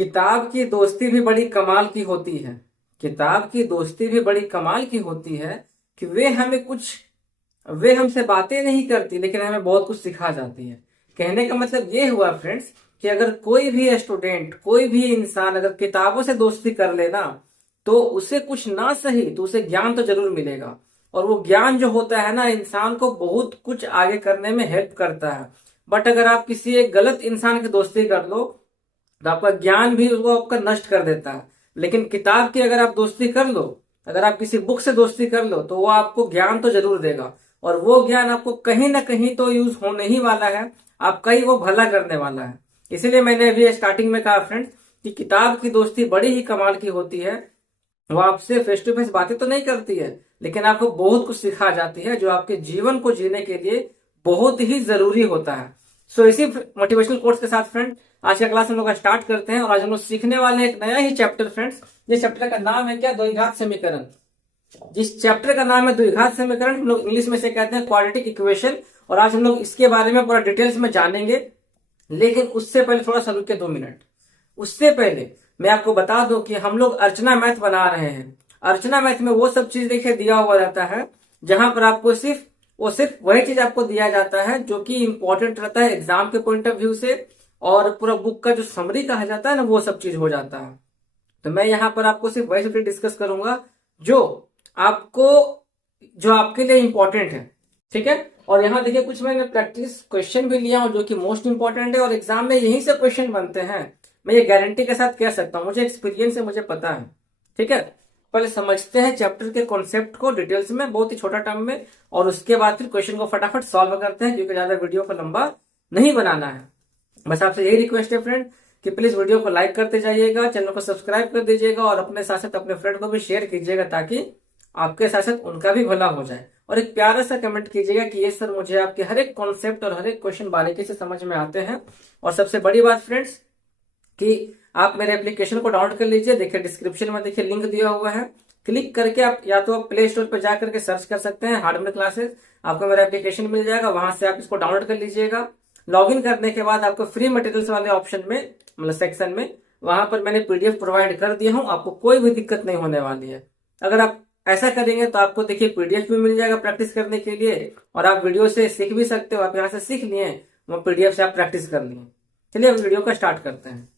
किताब की दोस्ती भी बड़ी कमाल की होती है। किताब की दोस्ती भी बड़ी कमाल की होती है कि वे हमसे बातें नहीं करती लेकिन हमें बहुत कुछ सिखा जाती है। कहने का मतलब ये हुआ फ्रेंड्स कि अगर कोई भी स्टूडेंट, कोई भी इंसान अगर किताबों से दोस्ती कर लेना तो उसे कुछ ना सही तो उसे ज्ञान तो जरूर मिलेगा। और वो ज्ञान जो होता है ना, इंसान को बहुत कुछ आगे करने में हेल्प करता है। बट अगर आप किसी एक गलत इंसान की दोस्ती कर लो तो आपका ज्ञान भी वो आपका नष्ट कर देता है। लेकिन किताब की अगर आप दोस्ती कर लो, अगर आप किसी बुक से दोस्ती कर लो तो वो आपको ज्ञान तो जरूर देगा। और वो ज्ञान आपको कहीं ना कहीं तो यूज होने ही वाला है, आपका ही वो भला करने वाला है। इसीलिए मैंने अभी स्टार्टिंग में कहा फ्रेंड्स कि किताब की दोस्ती बड़ी ही कमाल की होती है। वो आपसे फेस टू फेस बातें तो नहीं करती है लेकिन आपको बहुत कुछ सिखा जाती है जो आपके जीवन को जीने के लिए बहुत ही जरूरी होता है। सो इसी मोटिवेशनल कोट्स के साथ फ्रेंड आज का क्लास हम लोग स्टार्ट करते हैं। और आज हम लोग सीखने वाले हैं एक नया ही चैप्टर फ्रेंड्स। जिस चैप्टर का नाम है क्या, द्विघात समीकरण। जिस चैप्टर का नाम है द्विघात समीकरण, हम लोग इंग्लिश में से कहते हैं क्वाड्रेटिक इक्वेशन। और आज हम लोग इसके बारे में पूरा डिटेल्स में जानेंगे। लेकिन उससे पहले थोड़ा सा रुके 2 मिनट। उससे पहले मैं आपको बता दूं कि हम लोग अर्चना मैथ बना रहे हैं। अर्चना मैथ में वो सब चीज देखिए दिया हुआ रहता है जहां पर आपको सिर्फ वही चीज आपको दिया जाता है जो कि इंपॉर्टेंट रहता है एग्जाम के पॉइंट ऑफ व्यू से। और पूरा बुक का जो समरी कहा जाता है ना, वो सब चीज हो जाता है। तो मैं यहाँ पर आपको सिर्फ वही सब चीज डिस्कस करूंगा जो आपको जो आपके लिए इंपॉर्टेंट है। ठीक है। और यहाँ देखिए कुछ मैंने प्रैक्टिस क्वेश्चन भी लिया हूं जो कि मोस्ट इंपॉर्टेंट है और एग्जाम में यहीं से क्वेश्चन बनते हैं। मैं ये गारंटी के साथ कह सकता हूँ, मुझे एक्सपीरियंस है, मुझे पता है। ठीक है। पहले समझते हैं चैप्टर के कॉन्सेप्ट को डिटेल्स में, बहुत ही छोटा टर्म में। और उसके बाद फिर क्वेश्चन को फटाफट सॉल्व करते हैं क्योंकि ज्यादा वीडियो को लंबा नहीं बनाना है। बस आपसे यही रिक्वेस्ट है फ्रेंड कि प्लीज वीडियो को लाइक करते जाइएगा, चैनल को सब्सक्राइब कर दीजिएगा और अपने साथ साथ अपने फ्रेंड को भी शेयर कीजिएगा ताकि आपके साथ साथ उनका भी भला हो जाए। और एक प्यारा सा कमेंट कीजिएगा कि ये सर मुझे आपके हर एक कॉन्सेप्ट और हर एक क्वेश्चन बारीकी से समझ में आते हैं। और सबसे बड़ी बात फ्रेंड्स कि आप मेरे एप्लीकेशन को डाउनलोड कर लीजिए। देखिए डिस्क्रिप्शन में देखिए लिंक दिया हुआ है, क्लिक करके आप या तो आप प्ले स्टोर पर जाकर के सर्च कर सकते हैं हार्डवेयर क्लासेस, आपको मेरा एप्लीकेशन मिल जाएगा, वहां से आप इसको डाउनलोड कर लीजिएगा। लॉगिन करने के बाद आपको फ्री मटेरियल्स वाले ऑप्शन में, मतलब सेक्शन में, वहां पर मैंने पीडीएफ प्रोवाइड कर दिया हूं, आपको कोई भी दिक्कत नहीं होने वाली है। अगर आप ऐसा करेंगे तो आपको देखिए पीडीएफ भी मिल जाएगा प्रैक्टिस करने के लिए और आप वीडियो से सीख भी सकते हो। आप यहाँ से सीख लिए, वो पीडीएफ से आप प्रैक्टिस कर लिए। चलिए अब वीडियो का स्टार्ट करते हैं।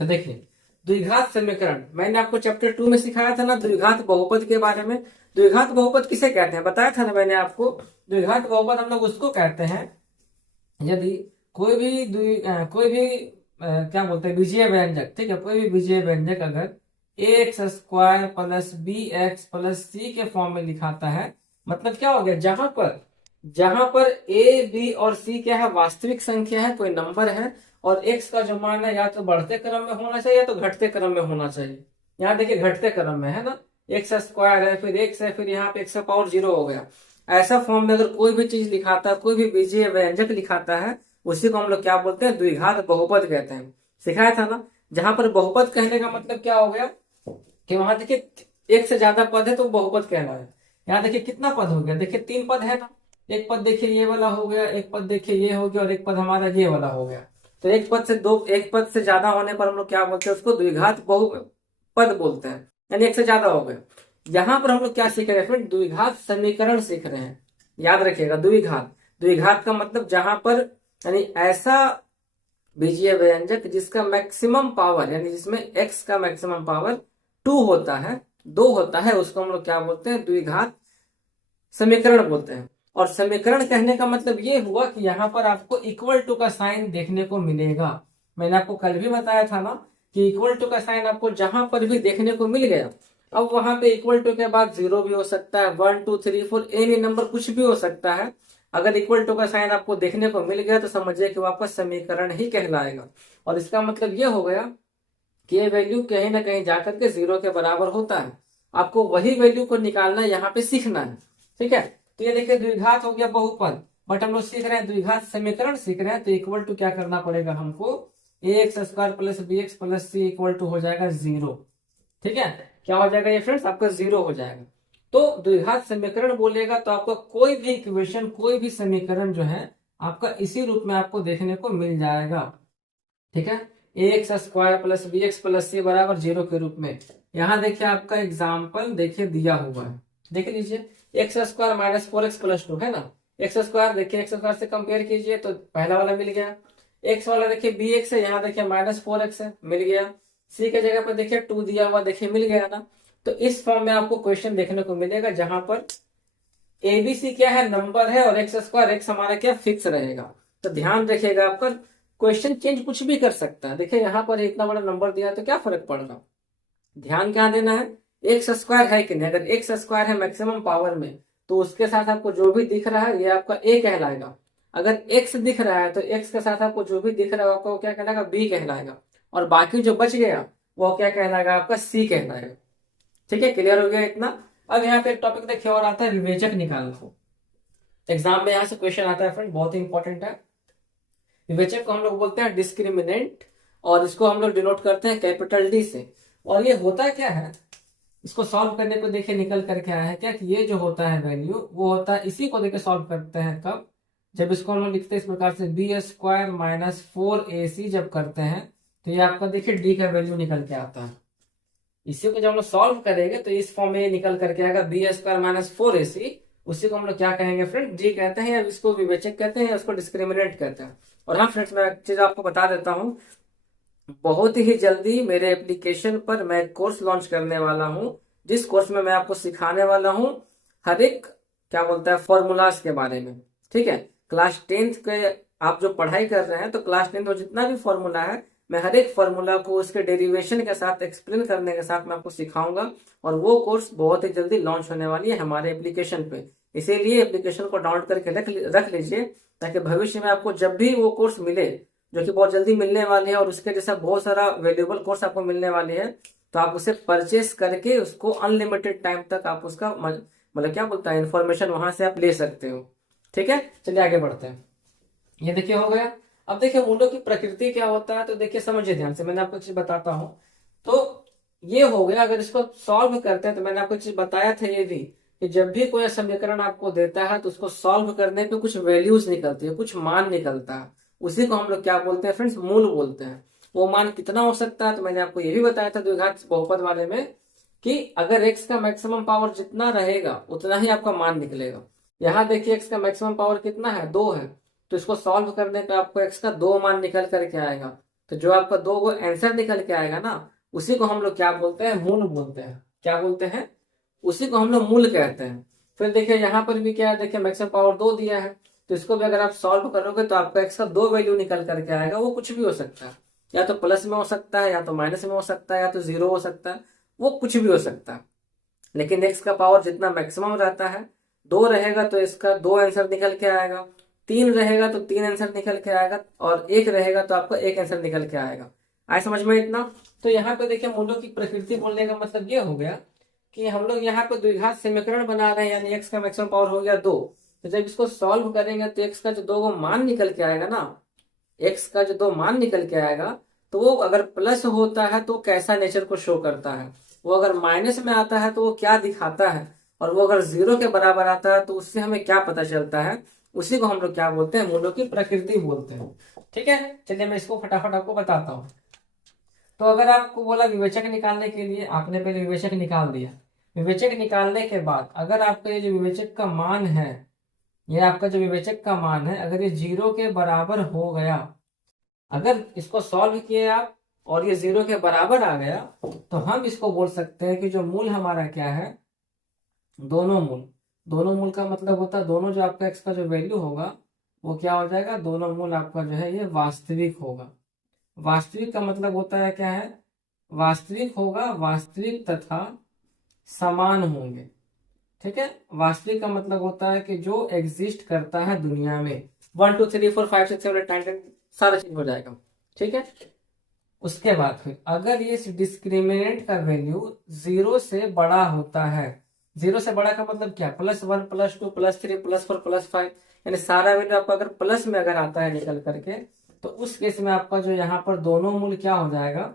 तो देखिए द्विघात समीकरण मैंने आपको चैप्टर 2 में सिखाया था ना, द्विघात बहुपद के बारे में। द्विघात बहुपद किसे कहते हैं बताया था ना मैंने आपको। द्विघात बहुपद हम लोग उसको कहते हैं यदि कोई भी क्या बोलते हैं बीजीय व्यंजक, ठीक है, कोई भी बीजीय व्यंजक अगर x square plus b x plus c के फॉर्म में लिखाता है, मतलब क्या हो गया, जहां पर ए बी और सी क्या है, वास्तविक संख्या है, कोई नंबर है। और एक्स का जो मान है या तो बढ़ते क्रम में होना चाहिए या तो घटते क्रम में होना चाहिए। यहाँ देखिए घटते क्रम में है ना, एक्स स्क्वायर है, फिर एक्स है, फिर यहाँ पे एक्स का पावर 0 हो गया। ऐसा फॉर्म में अगर कोई भी चीज लिखाता है, कोई भी बीजीय व्यंजक लिखाता है, उसी को हम लोग क्या बोलते हैं, द्विघात बहुपद कहते हैं। सिखाया था ना। जहां पर बहुपद कहने का मतलब क्या हो गया कि वहां देखिए एक से ज्यादा पद है तो बहुपद कहना है। यहाँ देखिए कितना पद हो गया, देखिए 3 पद है ना। एक पद देखिए ये वाला हो गया, एक पद देखिए ये हो गया और एक पद हमारा ये वाला हो गया। तो एक पद से ज्यादा होने पर हम लोग क्या बोलते हैं, उसको द्विघात बहुपद बोलते हैं, यानी एक से ज्यादा हो गया। यहाँ पर हम लोग क्या सीख रहे हैं फ्रेंड, द्विघात समीकरण सीख रहे हैं। याद रखिएगा द्विघात का मतलब जहां पर यानी ऐसा बीजीय व्यंजक जिसका मैक्सिमम पावर, यानी जिसमें एक्स का मैक्सिमम पावर 2 होता है, 2 होता है, उसको हम लोग क्या बोलते हैं, द्विघात समीकरण बोलते हैं। और समीकरण कहने का मतलब ये हुआ कि यहाँ पर आपको इक्वल टू का साइन देखने को मिलेगा। मैंने आपको कल भी बताया था ना कि इक्वल टू का साइन आपको जहां पर भी देखने को मिल गया, अब वहां पे इक्वल टू के बाद 0 भी हो सकता है, 1 2 3 4 एनी नंबर कुछ भी हो सकता है। अगर इक्वल टू का साइन आपको देखने को मिल गया तो समझिए कि वापस समीकरण ही कहलाएगा। और इसका मतलब ये हो गया कि ये वैल्यू कहीं ना कहीं जाकर के 0 के बराबर होता है। आपको वही वैल्यू को निकालना यहाँ पे सीखना है। ठीक है। तो ये देखिए द्विघात हो गया बहुपद, बट हम लोग सीख रहे हैं द्विघात समीकरण सीख रहे हैं, तो इक्वल टू क्या करना पड़ेगा हमको, x square plus b x plus c equal to हो जाएगा 0। ठीक है। क्या हो जाएगा ये फ्रेंड्स, आपका 0 हो जाएगा। तो द्विघात समीकरण बोलेगा तो आपका कोई भी इक्वेशन, कोई भी समीकरण जो है आपका इसी रूप में आपको देखने को मिल जाएगा। ठीक है। A x square plus b x plus c बराबर 0 के रूप में। यहाँ देखिए आपका एग्जाम्पल देखिए दिया हुआ है, देख लीजिए x square minus 4x plus 2 है ना। एक्स स्क्वायर देखिए एक्स स्क्वायर से कंपेयर कीजिए तो पहला वाला मिल गया। एक्स वाला देखिए बी एक्स है, यहाँ देखिए माइनस 4x है, मिल गया। सी के जगह पर देखिए 2 दिया हुआ, देखिए मिल गया ना। तो इस फॉर्म में आपको क्वेश्चन देखने को मिलेगा जहां पर एबीसी क्या है, नंबर है, और एक्स स्क्वायर एक्स हमारा क्या फिक्स रहेगा। तो ध्यान रखिएगा, आपका क्वेश्चन चेंज कुछ भी कर सकता है। देखिए यहाँ पर इतना बड़ा नंबर दिया तो क्या फर्क पड़ रहा, ध्यान क्या देना है, एक्स स्क्वायर है कि नहीं। अगर एक्स स्क्वायर है मैक्सिमम पावर में तो उसके साथ आपको जो भी दिख रहा है ये आपका ए कहलाएगा। अगर एक्स दिख रहा है तो एक्स के साथ आपको जो भी दिख रहा है आपको क्या कहलाएगा, बी कहलाएगा। और बाकी जो बच गया वो क्या कहलाएगा, आपका सी कहलाएगा। ठीक है, क्लियर हो गया इतना। अब यहाँ पे टॉपिक देखिए और आता है विवेचक निकालना। एग्जाम में यहाँ से क्वेश्चन आता है फ्रेंड, बहुत ही इंपॉर्टेंट है। विवेचक को हम लोग बोलते हैं डिस्क्रिमिनेंट, और इसको हम लोग डिनोट करते हैं कैपिटल डी से। और ये होता क्या है, इसको सॉल्व करने को देखिए निकल करके आया है क्या कि ये जो होता है वैल्यू वो होता है, इसी को देखिए सॉल्व करते हैं कब, जब इसको हम लोग लिखते हैं इस प्रकार से बी स्क्वायर माइनस 4ac जब करते हैं तो ये आपका देखिए डी का वैल्यू निकल के आता है। इसी को जब हम लोग सॉल्व करेंगे तो इस फॉर्म में ये निकल करके आएगा बी स्क्वायर माइनस 4ac। उसी को हम लोग क्या कहेंगे फ्रेंड, डी कहते हैं, या इसको विवेचक कहते हैं, या उसको डिस्क्रिमिनेंट कहते हैं। और हाँ फ्रेंड्स, मैं एक चीज आपको बता देता हूँ, बहुत ही जल्दी मेरे एप्लीकेशन पर मैं कोर्स लॉन्च करने वाला हूँ, जिस कोर्स में मैं आपको सिखाने वाला हूँ हर एक क्या बोलता है फॉर्मूलाज के बारे में। ठीक है, क्लास 10th के आप जो पढ़ाई कर रहे हैं तो क्लास 10th में जितना भी फॉर्मूला है मैं हर एक फॉर्मूला को उसके डेरिवेशन के साथ एक्सप्लेन करने के साथ मैं आपको सिखाऊंगा। और वो कोर्स बहुत ही जल्दी लॉन्च होने वाली है हमारे एप्लीकेशन पे, इसीलिए एप्लीकेशन को डाउनलोड करके रख लीजिए, ताकि भविष्य में आपको जब भी वो कोर्स मिले, जो कि बहुत जल्दी मिलने वाली है और उसके जैसा बहुत सारा वैल्यूएबल कोर्स आपको मिलने वाली है, तो आप उसे परचेस करके उसको अनलिमिटेड टाइम तक आप उसका मतलब क्या बोलता है इन्फॉर्मेशन वहां से आप ले सकते हो। ठीक है, चलिए आगे बढ़ते हैं। ये देखिए हो गया। अब देखिए मूलों की प्रकृति क्या होता है, तो देखिए समझिए ध्यान से, मैंने आपको चीज बताता हूँ। तो ये हो गया, अगर इसको सॉल्व करते हैं तो मैंने आपको चीज बताया था ये भी कि जब भी कोई समीकरण आपको देता है तो उसको सॉल्व करने पे कुछ वैल्यूज निकलती है, कुछ मान निकलता है, उसी को हम लोग क्या बोलते हैं फ्रेंड्स, मूल बोलते हैं। वो मान कितना हो सकता है, तो मैंने आपको ये भी बताया था द्विघात बहुपद वाले में कि अगर x का मैक्सिमम पावर जितना रहेगा उतना ही आपका मान निकलेगा। यहाँ देखिए x का मैक्सिमम पावर कितना है, 2 है, तो इसको सॉल्व करने पे आपको x का 2 मान निकल करके आएगा। तो जो आपका 2 को आंसर निकल के आएगा ना, उसी को हम लोग क्या बोलते हैं, मूल बोलते हैं। क्या बोलते हैं, उसी को हम लोग मूल कहते हैं। फिर देखिए यहाँ पर भी क्या है, देखिए मैक्सिमम पावर 2 दिया है, तो इसको भी अगर आप सॉल्व करोगे तो आपका x का 2 वैल्यू निकल करके आएगा। वो कुछ भी हो सकता है, या तो प्लस में हो सकता है, या तो माइनस में हो सकता है, या तो 0 हो सकता है, वो कुछ भी हो सकता है। लेकिन x का पावर जितना मैक्सिमम रहता है, 2 रहेगा तो इसका 2 आंसर निकल के आएगा, 3 रहेगा तो 3 आंसर निकल के आएगा, और 1 रहेगा तो आपका 1 आंसर निकल के आएगा। आए समझ में इतना। तो यहाँ पे देखिए मूलों की प्रकृति बोलने का मतलब ये हो गया कि हम लोग यहाँ पे द्विघात समीकरण बना रहे हैं, यानी x का मैक्सिमम पावर हो गया 2। तो जब इसको सॉल्व करेंगे तो x का जो 2 मान निकल के आएगा ना, x का जो 2 मान निकल के आएगा, तो वो अगर प्लस होता है तो कैसा नेचर को शो करता है, वो अगर माइनस में आता है तो वो क्या दिखाता है, और वो अगर 0 के बराबर आता है तो उससे हमें क्या पता चलता है, उसी को हम लोग क्या बोलते हैं, मूलों की प्रकृति बोलते हैं। ठीक है, चलिए मैं इसको फटाफट आपको बताता हूँ। तो अगर आपको बोला विवेचक निकालने के लिए, आपने पहले विवेचक निकाल दिया। विवेचक निकालने के बाद अगर आपका ये जो विवेचक का मान है, ये आपका जो विवेचक का मान है, अगर ये 0 के बराबर हो गया, अगर इसको सॉल्व किए आप और ये 0 के बराबर आ गया, तो हम इसको बोल सकते हैं कि जो मूल हमारा क्या है, दोनों मूल। दोनों मूल का मतलब होता है दोनों जो आपका x का जो वैल्यू होगा वो क्या हो जाएगा, दोनों मूल आपका जो है ये वास्तविक होगा। वास्तविक का मतलब होता है क्या है, वास्तविक होगा, वास्तविक तथा समान होंगे। ठीक है, वास्तविक का मतलब होता है कि जो एग्जिस्ट करता है दुनिया में, 1 2 3 4 5 6 7 8 9 10 सारा चीज हो जाएगा। ठीक है, उसके बाद फिर अगर ये डिस्क्रिमिनेंट का वैल्यू 0 से बड़ा होता है, 0 से बड़ा का मतलब क्या, +1 +2 +3 +4 +5, यानी सारा वैल्यू आपका अगर प्लस में अगर आता है निकल करके, तो उस केस में आपका जो यहाँ पर दोनों मूल क्या हो जाएगा,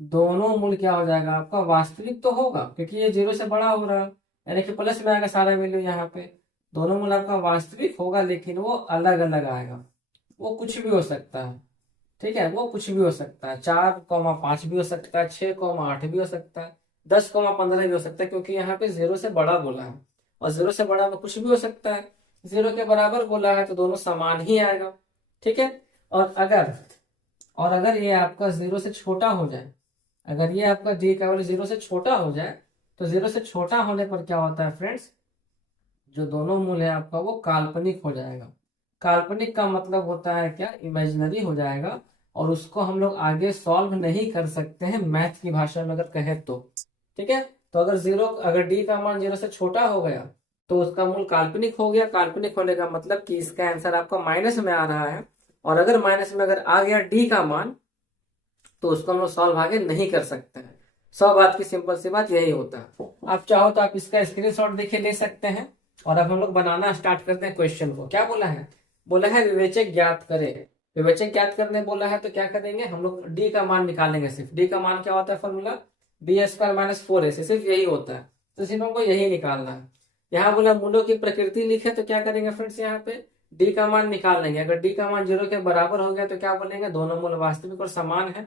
दोनों मूल क्या हो जाएगा आपका वास्तविक तो होगा, क्योंकि ये 0 से बड़ा हो रहा है, यानी कि प्लस में आएगा सारा वैल्यू यहाँ पे। दोनों मूल आपका वास्तविक होगा, लेकिन वो अलग अलग आएगा, वो कुछ भी हो सकता है। ठीक है, वो कुछ भी हो सकता है, 4,5 भी हो सकता है, 6,8 भी हो सकता है, 10,15 भी हो सकता है, क्योंकि यहाँ पे जीरो से बड़ा बोला है, और जीरो से बड़ा में कुछ भी हो सकता है। जीरो के बराबर बोला है तो दोनों समान ही आएगा। ठीक है, और अगर ये आपका जीरो से छोटा हो जाए, अगर ये आपका डी का वैल्यू जीरो से छोटा हो जाए, तो जीरो से छोटा होने पर क्या होता है फ्रेंड्स, जो दोनों मूल है आपका वो काल्पनिक हो जाएगा। काल्पनिक का मतलब होता है क्या, इमेजिनरी हो जाएगा, और उसको हम लोग आगे सॉल्व नहीं कर सकते हैं मैथ की भाषा में अगर कहे तो। ठीक है, तो अगर डी का मान जीरो से छोटा हो गया तो उसका मूल काल्पनिक हो गया। काल्पनिक होने का मतलब कि इसका आंसर आपका माइनस में आ रहा है, और अगर माइनस में अगर आ गया डी का मान तो उसको हम लोग सॉल्व आगे नहीं कर सकते हैं। सौ बात की सिंपल सी बात यही होता है। आप चाहो तो आप इसका स्क्रीनशॉट देखिए ले सकते हैं, और अब हम लोग बनाना स्टार्ट करते हैं क्वेश्चन को। क्या बोला है, बोला है विवेचक ज्ञात करें। विवेचक ज्ञात करने बोला है तो क्या करेंगे हम लोग, डी का मान निकालेंगे। सिर्फ डी का मान क्या होता है, फॉर्मूला b² - 4ac, सिर्फ यही होता है, तो सिर्फ हमको यही निकालना है। यहाँ बोला मूलों की प्रकृति लिखे, तो क्या करेंगे फ्रेंड्स, यहाँ पे डी का मान निकाल लेंगे। अगर डी का मान जीरो के बराबर हो गया तो क्या बोलेंगे, दोनों मूल वास्तविक और समान है।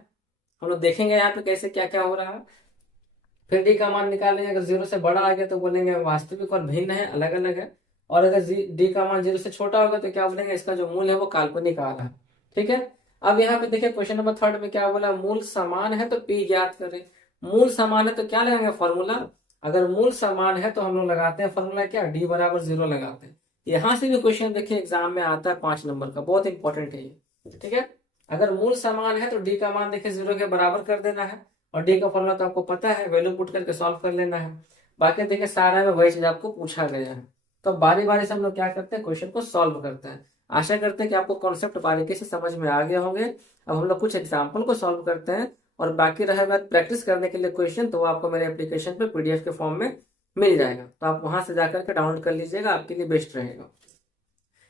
हम लोग देखेंगे यहाँ पे कैसे क्या क्या हो रहा है। फिर डी का मान निकालेंगे, अगर जीरो से बड़ा आ गया तो बोलेंगे वास्तविक और भिन्न है, अलग अलग है। और अगर डी का मान जीरो से छोटा होगा तो क्या बोलेंगे, इसका जो मूल है वो काल्पनिक आ रहा है। ठीक है, अब यहाँ पे देखिए क्वेश्चन नंबर 3 में क्या बोला, मूल समान है तो पी ज्ञात करें। मूल समान है तो क्या लगाएंगे फॉर्मूला, अगर मूल समान है तो हम लोग लगाते हैं फॉर्मूला क्या, डी बराबर जीरो लगाते हैं। यहाँ से भी क्वेश्चन देखिए एग्जाम में आता है 5 नंबर का, बहुत इंपॉर्टेंट है ये। ठीक है, अगर मूल समान है तो डी का मान देखिए जीरो के बराबर कर देना है, और डी का फॉर्मूला तो आपको पता है, वैल्यू पुट करके सॉल्व कर लेना है। बाकी देखिए सारा में वही चीज आपको पूछा गया है। तो बारी बारी से हम लोग क्या करते हैं, क्वेश्चन को सॉल्व करते हैं। आशा करते हैं कि आपको कॉन्सेप्ट बारीकी से समझ में आ गया होंगे। अब हम लोग कुछ एग्जाम्पल को सॉल्व करते हैं, और बाकी रहे बात प्रैक्टिस करने के लिए क्वेश्चन, तो वो आपको मेरे एप्लीकेशन पे पीडीएफ के फॉर्म में मिल जाएगा, तो आप वहां से जाकर के डाउनलोड कर लीजिएगा, आपके लिए बेस्ट रहेगा।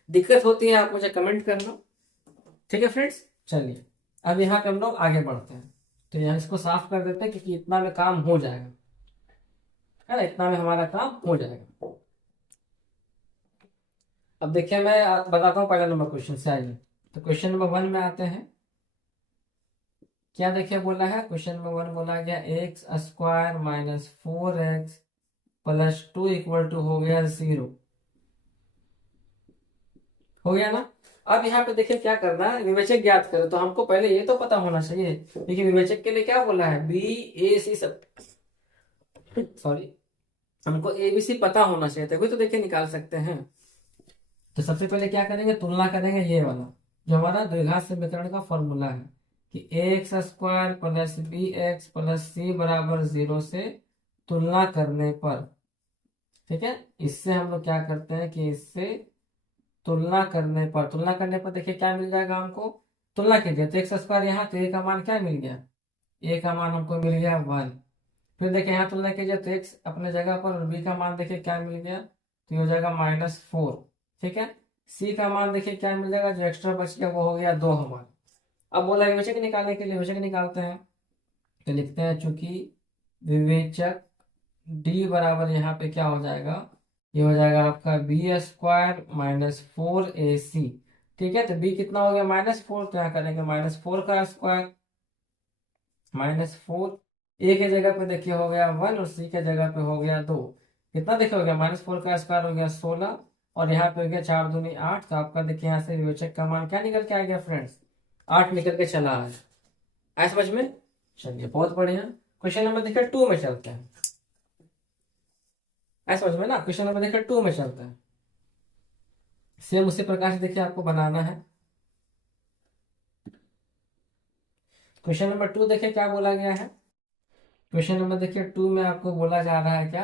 दिक्कत होती है आप मुझे कमेंट करना। ठीक है फ्रेंड्स, चलिए अब यहाँ पे हम लोग आगे बढ़ते हैं। तो यहाँ इसको साफ कर देते हैं, क्योंकि इतना में काम हो जाएगा, है ना, इतना में हमारा काम हो जाएगा। अब देखिए मैं बताता हूँ पहला नंबर क्वेश्चन से आइए। तो क्वेश्चन नंबर 1 में आते हैं। क्या देखिए बोला है, क्वेश्चन नंबर 1 बोला गया x² - 4x + 2 = हो गया 0। हो गया ना। अब यहाँ पे देखिए क्या करना है, विवेचक ज्ञात करें, तो हमको पहले ये तो पता होना चाहिए। देखिए विवेचक के लिए क्या बोला है, बी ए सी सब, सॉरी, हमको एबीसी पता होना चाहिए, तभी तो देखिए निकाल सकते हैं। तो सबसे पहले क्या करेंगे, तुलना करेंगे ये वाला जो हमारा द्विघात समीकरण का फॉर्मूला है, कि ax² + bx + c = 0 से तुलना करने पर। ठीक है, इससे हम लोग क्या करते हैं कि इससे तुलना करने पर देखिए क्या मिल जाएगा हमको। तुलना कीजिए तो x² यहाँ, तो a का मान क्या मिल गया, a का मान हमको मिल गया 1। फिर देखिए यहाँ तुलना कीजिए तो x अपने जगह पर, और b का मान देखिए क्या मिल गया, तो ये हो जाएगा -4। ठीक है, c का मान देखिए क्या मिल जाएगा, जो एक्स्ट्रा बच गया वो हो गया 2 हमारा। अब बोला विवेचक निकालने के लिए, विवेचक निकालते हैं, तो लिखते हैं चूंकि विवेचक d बराबर यहाँ पे क्या हो जाएगा, ये हो जाएगा आपका b² - 4ac। ठीक है, तो b कितना हो गया -4, तो यहाँ करेंगे -4 का स्क्वायर, -4, a के जगह पे देखिए हो गया 1, और c के जगह पे हो गया 2। कितना देखिए हो गया, -4 का स्क्वायर हो गया 16, और यहाँ पे हो गया 4 दूनी 8। तो आपका देखिए यहाँ से विवेचक का मान क्या निकल के आ गया फ्रेंड्स, 8 निकल के चला है। आए समझ में, चलिए बहुत बढ़िया। क्वेश्चन नंबर देखिए 2 में चलते हैं। आए समझ में ना, क्वेश्चन नंबर देखिए 2 में चलते हैं। सेम उसी प्रकार से देखिए आपको बनाना है। क्वेश्चन नंबर 2 देखिए क्या बोला गया है। क्वेश्चन नंबर देखिए 2 में आपको बोला जा रहा है क्या,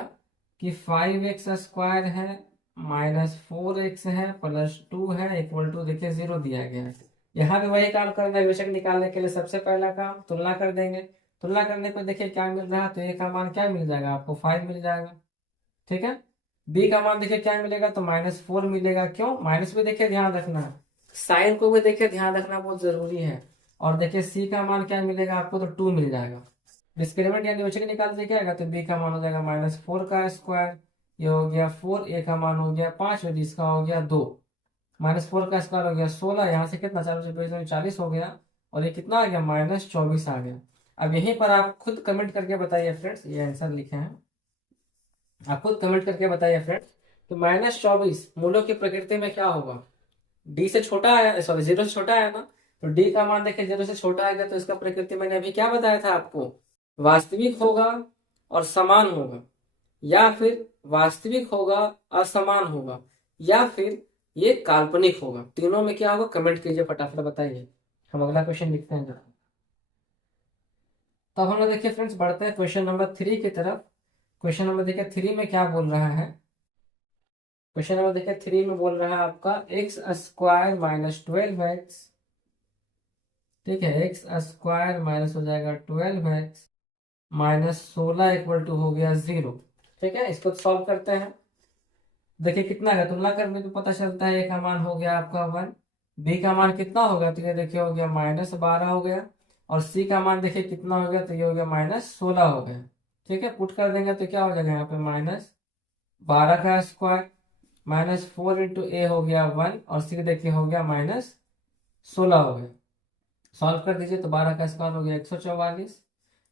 कि 5x² है -4x है +2 है = देखिए 0 दिया गया है। यहाँ पे वही काम करना है, विवेचक निकालने के लिए सबसे पहला काम तुलना कर देंगे। तुलना करने पर देखिए क्या मिल रहा है, तो a का मान क्या मिल जाएगा आपको, 5 मिल जाएगा। ठीक है, b का मान देखिए क्या मिलेगा, तो -4 मिलेगा। क्यों, माइनस में देखिए ध्यान रखना है, साइन को भी देखिए ध्यान रखना बहुत जरूरी है। और देखिए c का मान क्या मिलेगा आपको, तो 2 मिल जाएगा। डिस्क्रिमिनेंट यानी विवेचक निकाल से क्या आएगा, तो b का मान हो जाएगा -4 का स्क्वायर, ये हो गया 4, a का मान हो गया 5, और इसका हो गया 2। -4 का स्क्वायर हो गया 16, यहाँ से कितना 4 से 40 हो गया, और ये कितना आ गया, -24 आ गया। अब यहीं पर आप खुद कमेंट करके बताइए फ्रेंड्स, ये आंसर लिखे हैं, आप खुद कमेंट करके बताइए फ्रेंड्स, तो -24 मूलों की प्रकृति में क्या होगा, डी से छोटा है, सॉरी 0 से छोटा है ना, तो डी का मान देखिए 0 से छोटा आएगा, तो इसका प्रकृति मैंने अभी क्या बताया था आपको, वास्तविक होगा और समान होगा, या फिर वास्तविक होगा असमान होगा, या फिर ये काल्पनिक होगा। तीनों में क्या होगा, कमेंट कीजिए, फटाफट बताइए। हम अगला क्वेश्चन लिखते हैं जरा। तब हम लोग देखिए फ्रेंड्स बढ़ते हैं क्वेश्चन नंबर 3 की तरफ। क्वेश्चन नंबर देखिए 3 में क्या बोल रहा है, क्वेश्चन नंबर देखिए 3 में बोल रहा है आपका x² माइनस 12x, ठीक है, x² माइनस हो जाएगा 12x माइनस 16 इक्वल टू हो गया 0। ठीक है, इसको सॉल्व करते हैं। देखिए कितना है, तुलना करने पे पता चलता है, a का मान हो गया आपका 1, b का मान कितना होगा, तो ये देखिए हो गया -12 हो गया, और c का मान देखिए कितना हो गया, तो ये हो गया -16 हो गया। ठीक है, पुट कर देंगे तो क्या हो जाएगा यहाँ पे -12 का स्क्वायर -4 इंटू ए हो गया 1, और सी देखिए हो गया -16 हो गया। सॉल्व कर दीजिए तो 12 का स्क्वायर हो गया 144।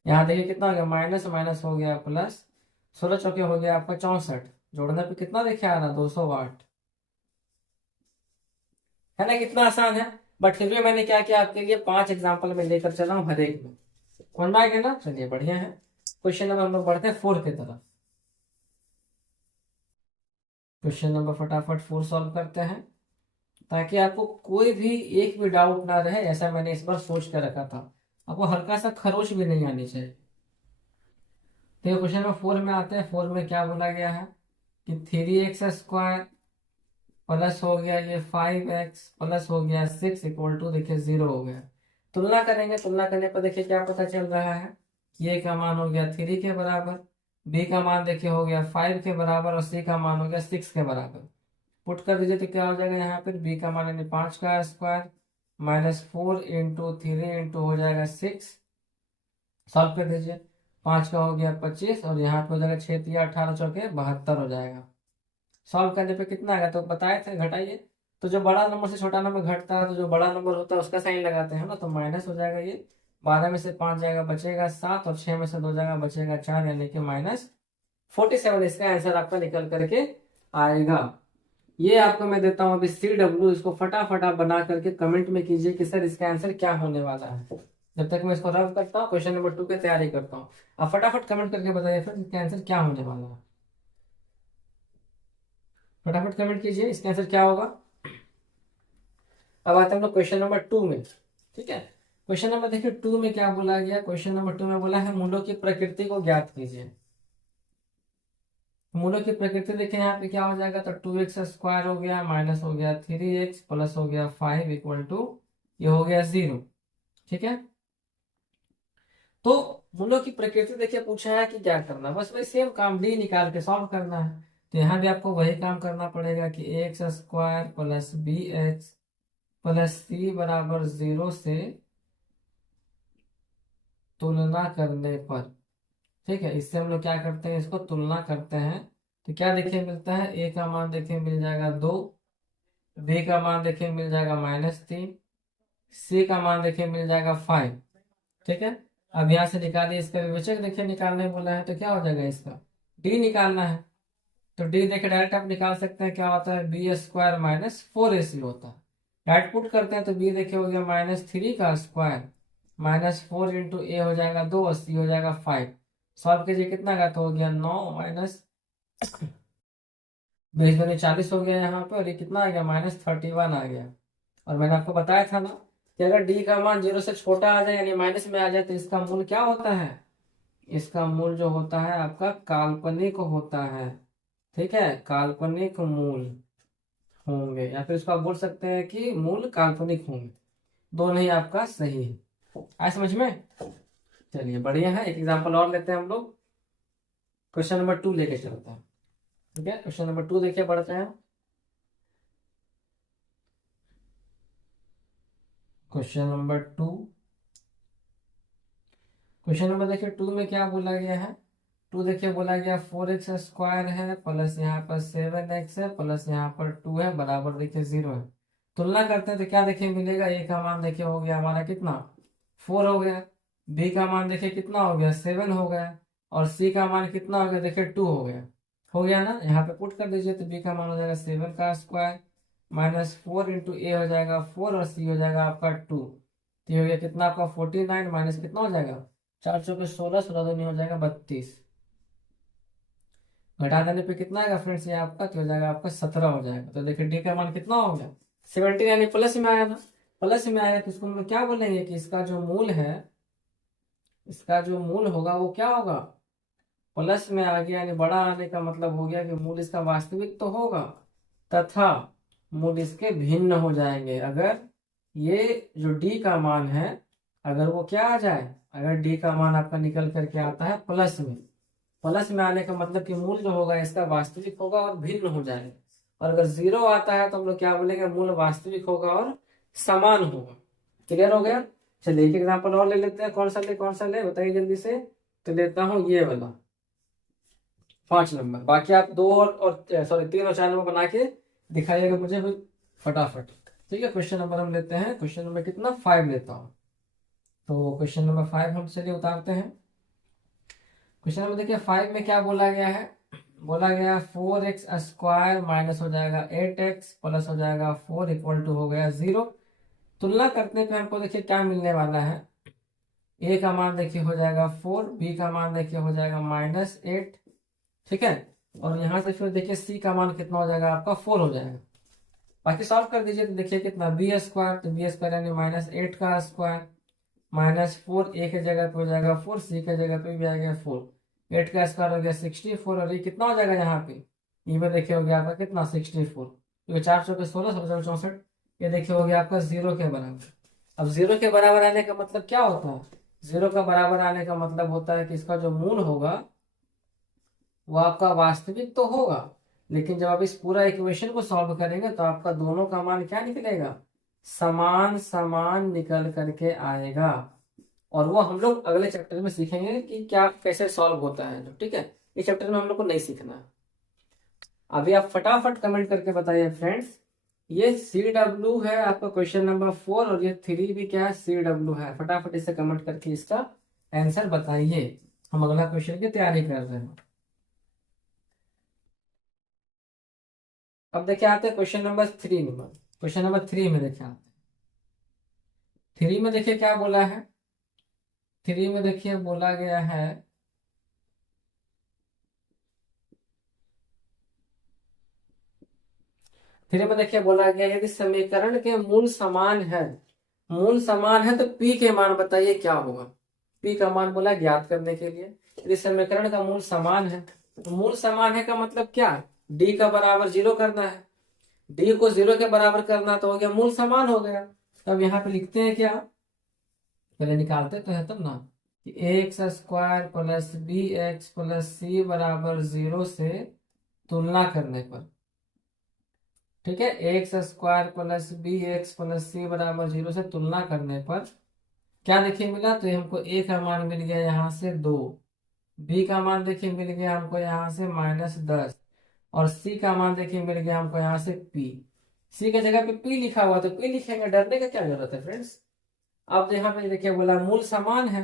यहाँ देखिए कितना हो गया, माइनस माइनस हो गया प्लस, 16 चौके हो गया आपका 64, जोड़ने पे कितना देखिए आ रहा 200 वाट, है ना, कितना आसान है। बट फिर भी मैंने क्या किया, आपके लिए 5 एग्जाम्पल में लेकर चला हूँ हर एक में, कौन आएगा ना, चलिए बढ़िया है। क्वेश्चन नंबर हम लोग बढ़ते हैं 4 की तरफ। क्वेश्चन नंबर फटाफट 4 सॉल्व करते हैं, ताकि आपको कोई भी एक भी डाउट ना रहे, ऐसा मैंने इस बार सोच कर रखा था, आपको हल्का सा खरोच भी नहीं आनी चाहिए। तो क्वेश्चन नंबर 4 में आते हैं। 4 में क्या बोला गया है कि 3x² प्लस हो गया ये 5x प्लस हो गया 6 इक्वल टू देखिए 0 हो गया। तुलना करेंगे, तुलना करने पर देखिए क्या पता चल रहा है कि a का मान हो गया 3 के बराबर, b का मान देखिए हो गया 5 के बराबर, और c का मान हो गया 6 के बराबर। पुट कर दीजिए तो क्या हो जाएगा, यहाँ पर b का मान यानी 5 का स्क्वायर -4 इंटू 3 इंटू हो जाएगा 6, सॉल्व कर दीजिए, 5 का हो गया 25, और यहाँ पे हो जाएगा 6 या 18 चौके 72 हो जाएगा। सॉल्व करने पे कितना आएगा, तो बताए थे घटाइए, तो जो बड़ा नंबर से छोटा नंबर घटता है, तो जो बड़ा नंबर होता है उसका साइन लगाते हैं ना, तो माइनस हो जाएगा ये, 12 में से 5 जाएगा बचेगा 7, और 6 में से 2 जाएगा बचेगा 4, यानी कि -47 इसका आंसर आपका निकल करके आएगा। ये आपको मैं देता हूँ अभी CW, इसको फटाफट आप बना करके कमेंट में कीजिए कि सर इसका आंसर क्या होने वाला है। जब तक मैं इसको रब करता हूँ, क्वेश्चन नंबर 2 की तैयारी करता हूँ, आप फटाफट कमेंट करके बताइए फिर इसका आंसर क्या होने वाला है। फटाफट कमेंट कीजिए इसका आंसर क्या होगा। अब आते हैं हम लोग क्वेश्चन नंबर 2 में। ठीक है, क्वेश्चन नंबर देखिए 2 में क्या बोला गया, क्वेश्चन नंबर 2 में बोला है मूलों की प्रकृति को ज्ञात कीजिए। मूलों की प्रकृति देखिए यहाँ पे क्या हो जाएगा, तो 2x² हो गया माइनस हो गया 3x प्लस हो गया 5 इक्वल टू ये हो गया 0। ठीक है, तो मूलों की प्रकृति देखिए पूछा है कि क्या करना, बस वही सेम काम डी निकाल के सॉल्व करना है। तो यहाँ भी आपको वही काम करना पड़ेगा कि ax² plus bx plus c बराबर 0 से तुलना करने पर, ठीक है, इससे हम लोग क्या करते हैं, इसको तुलना करते हैं, तो क्या देखिए मिलता है, a का मान देखिए मिल जाएगा 2, b का मान देखिए मिल जाएगा -3, c का मान देखिए मिल जाएगा 5। ठीक है, अब यहाँ से निकालिए, इसका विवेचक देखिए निकालने बोला है, तो क्या हो जाएगा, इसका d निकालना है, तो d देखिए डायरेक्ट आप निकाल सकते हैं, क्या होता है b² माइनस 4ac होता है। डायरेक्ट पुट करते हैं तो b देखिए हो गया -3 का स्क्वायर -4 इंटू ए हो जाएगा 2, और c हो जाएगा 5। सॉल्व कीजिए कितना का, तो हो गया 9 माइनस 20 हो गया यहाँ पे, और ये कितना आ गया -31 आ गया। और मैंने आपको बताया था ना कि अगर डी का मान 0 से छोटा आ जाए यानी माइनस में आ जाए, तो इसका मूल क्या होता है, इसका मूल जो होता है आपका काल्पनिक होता है। ठीक है, काल्पनिक मूल होंगे, या फिर इसको आप बोल सकते हैं कि मूल काल्पनिक होंगे, दोनों ही आपका सही है। आए समझ में, चलिए बढ़िया है। एक एग्जांपल और लेते हैं हम लोग, क्वेश्चन नंबर 2 लेके चलते हैं। ठीक है, क्वेश्चन नंबर 2 देखिए पढ़ते हैं। क्वेश्चन नंबर 2, क्वेश्चन नंबर देखिए 2 में क्या बोला गया है, 2 देखिए बोला गया 4x² है प्लस यहाँ पर 7x है प्लस यहाँ पर 2 है बराबर देखिए 0 है। तुलना करते हैं तो क्या देखिए मिलेगा, a का मान देखिए हो गया हमारा कितना 4 हो गया, बी का मान देखिए कितना हो गया 7 हो गया, और सी का मान कितना हो गया देखिए 2 हो गया ना। यहाँ पे पुट कर दीजिए तो बी का मान हो जाएगा 7 का स्क्वायर माइनस 4 इंटू ए हो जाएगा 4 और सी हो जाएगा आपका 2। तो ये हो गया कितना आपका 49 माइनस कितना हो जाएगा 4 चौके 16, 16 दूनी हो जाएगा 32। घटा देने पे कितना आएगा फ्रेंड्स ये आपका, तो हो जाएगा आपका 17 हो जाएगा। तो देखिए डी का मान कितना हो गया 17, यानी प्लस में आया ना, प्लस में आया तो इसको हम लोग क्या बोलेंगे कि इसका जो मूल है, इसका जो मूल होगा वो क्या होगा, प्लस में आ गया, यानी बड़ा आने का मतलब हो गया कि मूल इसका वास्तविक तो होगा तथा मूल इसके भिन्न हो जाएंगे अगर ये जो डी का मान है अगर वो क्या आ जाए, अगर डी का मान आपका निकल करके आता है प्लस में, प्लस में आने का मतलब कि मूल जो होगा इसका वास्तविक होगा और भिन्न हो जाएगा। और अगर 0 आता है तो हम लोग क्या बोलेंगे, मूल वास्तविक होगा और समान होगा। क्लियर हो गया। चलिए एक एग्जांपल और ले लेते हैं, कौन सा ले बताइए जल्दी से। तो लेता हूँ ये वाला 5 नंबर, बाकी आप 2 और 3 और 4 नंबर बना के दिखाइएगा मुझे फटाफट। ठीक है, क्वेश्चन नंबर हम लेते हैं, क्वेश्चन नंबर कितना 5 लेता हूँ। तो क्वेश्चन नंबर 5 हम चलिए उतारते हैं। क्वेश्चन नंबर देखिए 5 में क्या बोला गया है, बोला गया 4x स्क्वायर माइनस हो जाएगा 8x प्लस हो जाएगा 4 इक्वल टू हो गया 0। तुलना करने पे हमको देखिए क्या मिलने वाला है, a का मान देखिए हो जाएगा 4, b का मान देखिए हो जाएगा -8, ठीक है। और यहाँ से फिर देखिए c का मान कितना हो जाएगा आपका 4 हो जाएगा। बाकी सॉल्व कर दीजिए तो देखिए कितना b स्क्वायर, तो b स्क्वायर यानी -8 का स्क्वायर -4 a के जगह पे हो जाएगा 4, c के जगह पे भी आ गया 4, 8 का स्क्वायर हो गया 64, और ये कितना हो जाएगा यहाँ पे, ये पे देखिए हो गया आपका कितना 64, क्योंकि 4 चौके 16, 16 64, ये देखिए हो गया आपका 0 के बराबर। अब 0 के बराबर आने का मतलब क्या होता है, 0 का बराबर आने का मतलब होता है कि इसका जो मूल होगा वो आपका वास्तविक तो होगा, लेकिन जब आप इस पूरा इक्वेशन को सॉल्व करेंगे तो आपका दोनों का मान क्या निकलेगा, समान समान निकल करके आएगा। और वो हम लोग अगले चैप्टर में सीखेंगे कि क्या कैसे सॉल्व होता है, ठीक है। इस चैप्टर में हम लोग को नहीं सीखना है। अभी आप फटाफट कमेंट करके बताइए फ्रेंड्स, ये CW है आपका क्वेश्चन नंबर 4 और ये 3 भी क्या है CW है। फटाफट इसे कमेंट करके इसका आंसर बताइए, हम अगला क्वेश्चन की तैयारी कर रहे हैं। अब देखिए आते हैं क्वेश्चन नंबर 3 में। क्वेश्चन नंबर 3 में देखिए आते हैं, 3 में देखिए क्या बोला है, 3 में देखिए बोला गया है 3 में देखिए बोला गया है यदि समीकरण के मूल समान है, मूल समान है तो P के मान बताइए क्या होगा। P का मान बोला ज्ञात करने के लिए, यदि समीकरण का मूल समान है तो मूल समान है का मतलब क्या, D का बराबर 0 करना है, D को 0 के बराबर करना तो हो गया मूल समान हो गया। तो अब यहाँ पे लिखते हैं क्या, पहले निकालते तो है तब ना, कि x square plus b x plus c बराबर 0 से तुलना करने पर, ठीक है, x square plus b x plus c बराबर 0 से तुलना करने पर क्या देखिए मिला, तो हमको ए का मान मिल गया यहाँ से 2, बी का मान देखिए मिल गया हमको यहाँ से -10, और सी का मान देखिए मिल गया हमको यहाँ से P। सी की जगह पे P लिखा हुआ तो P लिखेंगे, डरने का क्या जरूरत है फ्रेंड्स। अब यहाँ पे देखिए बोला मूल समान है,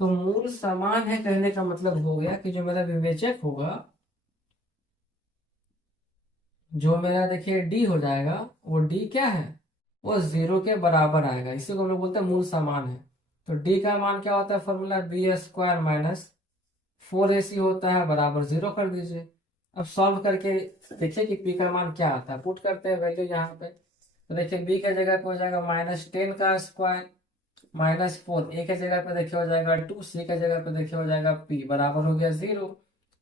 तो मूल समान है कहने का मतलब हो गया कि जो मेरा विवेचक होगा, जो मेरा देखिए D हो जाएगा, वो D क्या है, वो 0 के बराबर आएगा, इसी को हम लोग बोलते हैं मूल समान है। तो D का मान क्या होता है, formula B square minus 4AC होता है, बराबर 0 कर दीजिए। अब सॉल्व करके देखिए कि P का मान क्या आता है, पुट करते हैं वैल्यू यहाँ पे। तो देखिए B के जगह पे हो जाएगा -10 का स्क्वायर -4, A के जगह पे देखिए हो जाएगा 2, C के जगह पे देखिए हो जाएगा P, बराबर हो गया 0।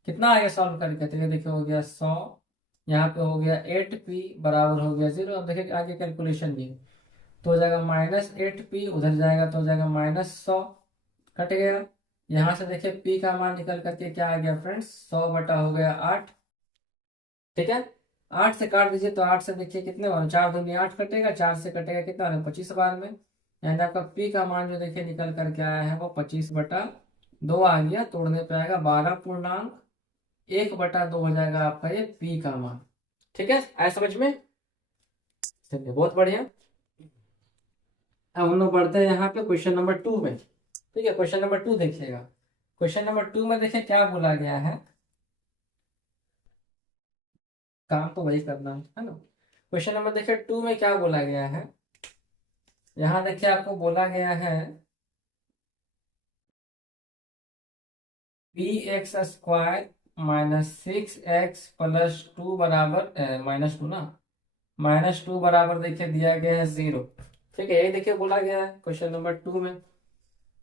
कितना आगे सॉल्व करके, तो ये देखिए हो गया 100, यहाँ पे हो गया 8P बराबर हो गया 0। अब देखिए आगे कैलकुलेशन भी तो हो जाएगा -8P, उधर जाएगा तो हो जाएगा -100, कट गया। यहाँ से देखिए P का मान निकल करके क्या आ गया फ्रेंड्स, 100 बटा हो गया 8, ठीक है। 8 से काट दीजिए तो 8 से देखिए कितने बार, 4 दूनी 8 कटेगा, 4 से कटेगा कितना 25 बार में, यानी आपका P का मान जो देखिए निकल करके आया है वो 25/2 आ गया, तोड़ने पे आएगा 12.1/2 हो जाएगा आपका ये P का मान, ठीक है। आया समझ में, चलिए बहुत बढ़िया। अब हम लोग बढ़ते हैं यहाँ पे क्वेश्चन नंबर 2 में। ठीक है, क्वेश्चन नंबर 2 देखिएगा। क्वेश्चन नंबर 2 में देखिए क्या बोला गया है, काम तो वही करना है ना। क्वेश्चन नंबर देखिए 2 में क्या बोला गया है, यहाँ देखिए आपको बोला गया है P x square minus 6x plus 2 बराबर -2 ना, -2 बराबर देखिए दिया गया है 0। ठीक है, यही देखिए बोला गया है क्वेश्चन नंबर 2 में।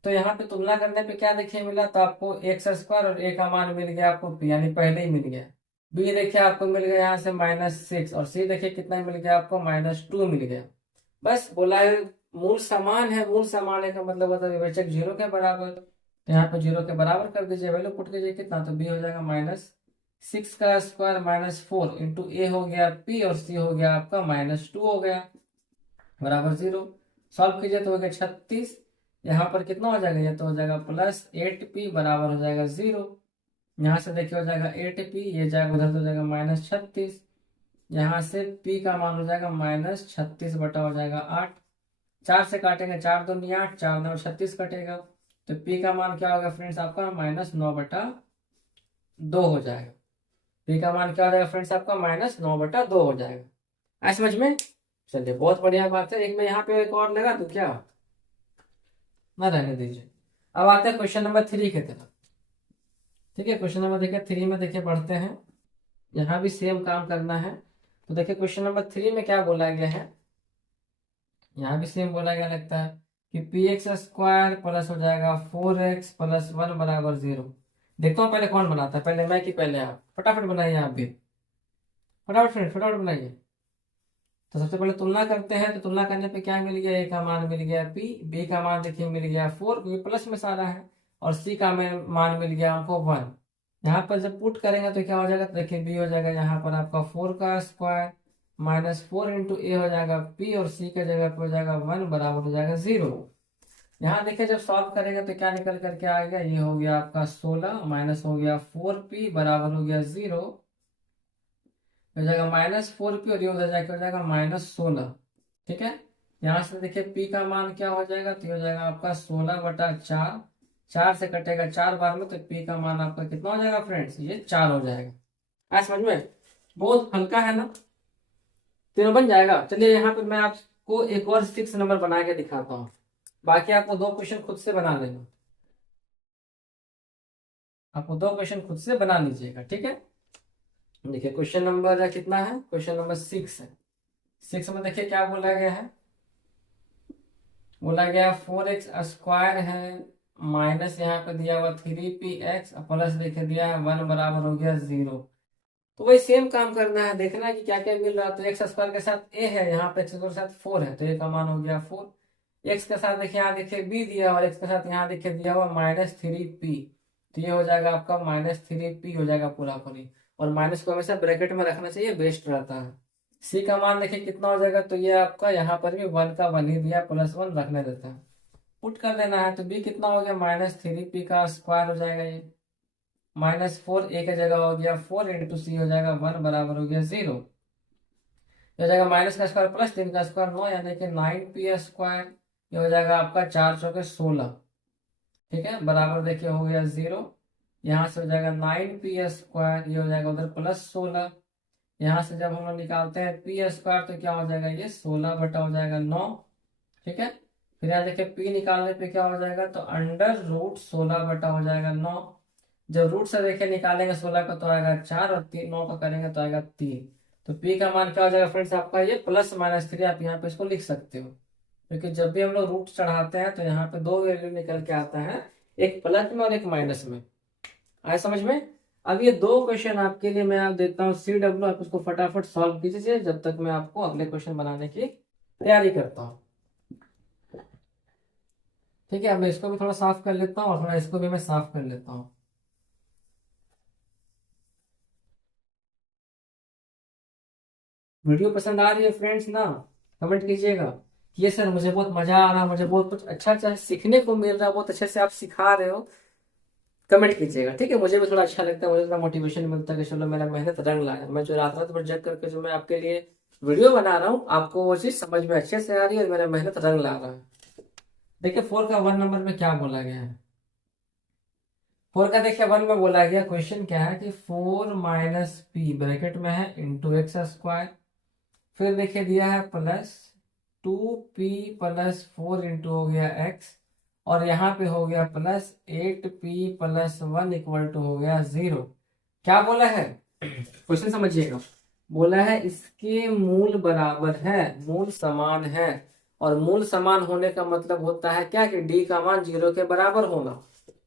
तो यहाँ पे तुलना करने पे क्या देखिए मिला, तो आपको एक्स स्क्वायर और ए का मान मिल गया आपको पी, यानी पहले ही मिल गया। बी देखिए आपको मिल गया यहाँ से -6, और सी देखिए कितना मिल गया आपको -2 मिल गया। बस बोला है मूल समान है, मूल समान है का मतलब होता है विवेचक 0 के बराबर। तो यहाँ पे 0 के बराबर कर दीजिए, वैल्यू पुट कीजिए कितना, तो बी हो जाएगा -6 का स्क्वायर -4 इंटू ए हो गया पी, और सी हो गया आपका -2 हो गया बराबर 0। सॉल्व कीजिए तो हो गया 36। यहाँ पर कितना हो जाएगा, ये तो हो जाएगा +8p बराबर हो जाएगा 0। यहाँ से देखिए हो जाएगा 8p, ये जाएगा उधर तो हो जाएगा -36। यहाँ से p का मान हो जाएगा -36 बटा हो जाएगा 8। 4 से काटेंगे, 4 दूनी 8, 4 9 36 कटेगा। तो p का मान क्या होगा फ्रेंड्स आपका -9 बटा 2 हो जाएगा। p का मान क्या हो जाएगा फ्रेंड्स आपका -9 बटा 2 हो जाएगा। समझ में, चलिए बहुत बढ़िया बात है। एक में यहाँ पे एक और लगा दूं क्या, ना रहने दीजिए। अब आते हैं क्वेश्चन नंबर 3 की तरफ। ठीक है, क्वेश्चन नंबर देखिए 3 में देखिए बढ़ते हैं, यहाँ भी सेम काम करना है। तो देखिए क्वेश्चन नंबर 3 में क्या बोला गया है, यहाँ भी सेम बोला गया लगता है कि पी एक्स स्क्वायर प्लस हो जाएगा 4x प्लस 1 बराबर 0। देखता हूँ पहले कौन बनाता है, पहले मैं कि पहले आप, फटाफट बनाइए आप भी, फटाफट फ्रेंड फटाफट बनाइए। तो सबसे पहले तुलना करते हैं, तो तुलना करने पे क्या मिल गया, ए का मान मिल गया पी, बी का मान देखिए मिल गया 4 क्योंकि प्लस में सारा है, और सी का मान मिल गया हमको 1। यहाँ पर जब पुट करेंगे तो क्या हो जाएगा, तो देखिए बी हो जाएगा यहाँ पर आपका 4 का स्क्वायर -4 इंटू ए हो जाएगा पी, और सी के जगह पे हो जाएगा 1 बराबर हो जाएगा 0। यहाँ देखिए जब सॉल्व करेंगे तो क्या निकल करके आएगा, ये हो गया आपका 16 माइनस हो गया 4p बराबर हो गया 0, हो जाएगा -4p, और ये उधर जाके हो जाएगा -16। ठीक है, यहाँ से देखिए p का मान क्या हो जाएगा, तो हो जाएगा आपका 16 बटा 4, 4 से कटेगा 4 बार में, तो p का मान आपका कितना हो जाएगा फ्रेंड्स, ये 4 हो जाएगा। समझ में, बहुत हल्का है ना, तीनों बन जाएगा। चलिए यहाँ पे मैं आपको एक और 6 नंबर बना के दिखाता हूँ, बाकी आपको 2 क्वेश्चन खुद से बना लेना, आपको 2 क्वेश्चन खुद से बना लीजिएगा। ठीक है, देखिए क्वेश्चन नंबर कितना है, क्वेश्चन नंबर 6 है। 6 में देखिए क्या बोला गया है, बोला गया 4x स्क्वायर है माइनस यहाँ पे दिया हुआ 3px प्लस देखिए दिया है 1 बराबर हो गया 0। तो वही सेम काम करना है, देखना है कि क्या क्या मिल रहा है। तो एक्स स्क्वायर के साथ ए है, यहाँ पे एक्स स्क्वायर के साथ 4 है, तो ए का मान हो गया 4। एक्स के साथ देखिए यहाँ देखिए बी दिया हुआ, एक्स के साथ यहाँ देखिए दिया हुआ -3p, तो ये हो जाएगा आपका -3p हो जाएगा पूरा पूरी, और माइनस को हमेशा ब्रैकेट में रखना चाहिए, बेस्ट रहता है। सी का मान देखिए कितना हो जाएगा, तो ये आपका यहाँ पर भी 1 का 1 ही दिया, +1 रखने देता है, पुट कर देना है। तो बी कितना हो गया, -3p का स्क्वायर हो जाएगा, ये -4 ए की जगह हो गया 4 इंटू सी हो जाएगा 1 बराबर हो गया 0। हो जाएगा माइनस का स्क्वायर प्लस 3 का स्क्वायर 9, यानी कि 9p स्क्वायर, ये हो जाएगा आपका 4 चौके 16। ठीक है, बराबर देखिए हो गया 0। यहाँ से हो जाएगा 9p स्क्वायर, ये हो जाएगा उधर +16। यहाँ से जब हम लोग निकालते हैं p स्क्वायर तो क्या हो जाएगा, ये 16 बटा हो जाएगा 9। ठीक है, फिर यहाँ देखिए p निकालने पे क्या हो जाएगा, तो √16 बटा हो जाएगा 9। जब रूट से देखिए निकालेंगे 16 का तो आएगा 4, और 9 का करेंगे तो आएगा 3। तो p का मान क्या हो जाएगा फ्रेंड्स आपका, ये +-3 आप यहाँ पे इसको लिख सकते हो, क्योंकि जब भी हम लोग रूट चढ़ाते हैं तो यहाँ पे 2 वैल्यू निकल के आता है, एक प्लस में और एक माइनस में। आए समझ में। अब ये 2 क्वेश्चन आपके लिए मैं आप देता हूँ CW, आप उसको फटाफट सॉल्व कीजिए जब तक मैं आपको अगले क्वेश्चन बनाने की तैयारी करता हूँ। ठीक है, अब मैं इसको भी थोड़ा साफ कर लेता हूँ, और थोड़ा इसको भी मैं साफ कर लेता हूँ। वीडियो पसंद आ रही है फ्रेंड्स ना, कमेंट कीजिएगा, ये सर मुझे बहुत मजा आ रहा है, मुझे बहुत कुछ अच्छा अच्छा सीखने को मिल रहा है, बहुत अच्छे से आप सिखा रहे हो, कमेंट कीजिएगा। ठीक है, मुझे भी थोड़ा अच्छा लगता है, मुझे थोड़ा मोटिवेशन मिलता है कि चलो मेरा मेहनत रंग लाया। मैं जो रात रात भर जग करके जो मैं आपके लिए वीडियो बना रहा हूँ, आपको वो चीज़ समझ में अच्छे से आ रही है और मेरा मेहनत रंग ला रहा है। देखिए 4 का 1 नंबर में क्या बोला गया है। 4 का देखिए 1 में बोला गया, क्वेश्चन क्या है कि 4 माइनस पी ब्रैकेट में है इंटू एक्स स्क्वायर, फिर देखिए दिया है प्लस 2p प्लस 4 इंटू हो गया एक्स, और यहाँ पे हो गया plus 8p plus 1 equal to हो गया 0। क्या बोला है क्वेश्चन समझिएगा, बोला है इसके मूल बराबर है, मूल समान है, और मूल समान होने का मतलब होता है क्या कि डी का मान 0 के बराबर होना।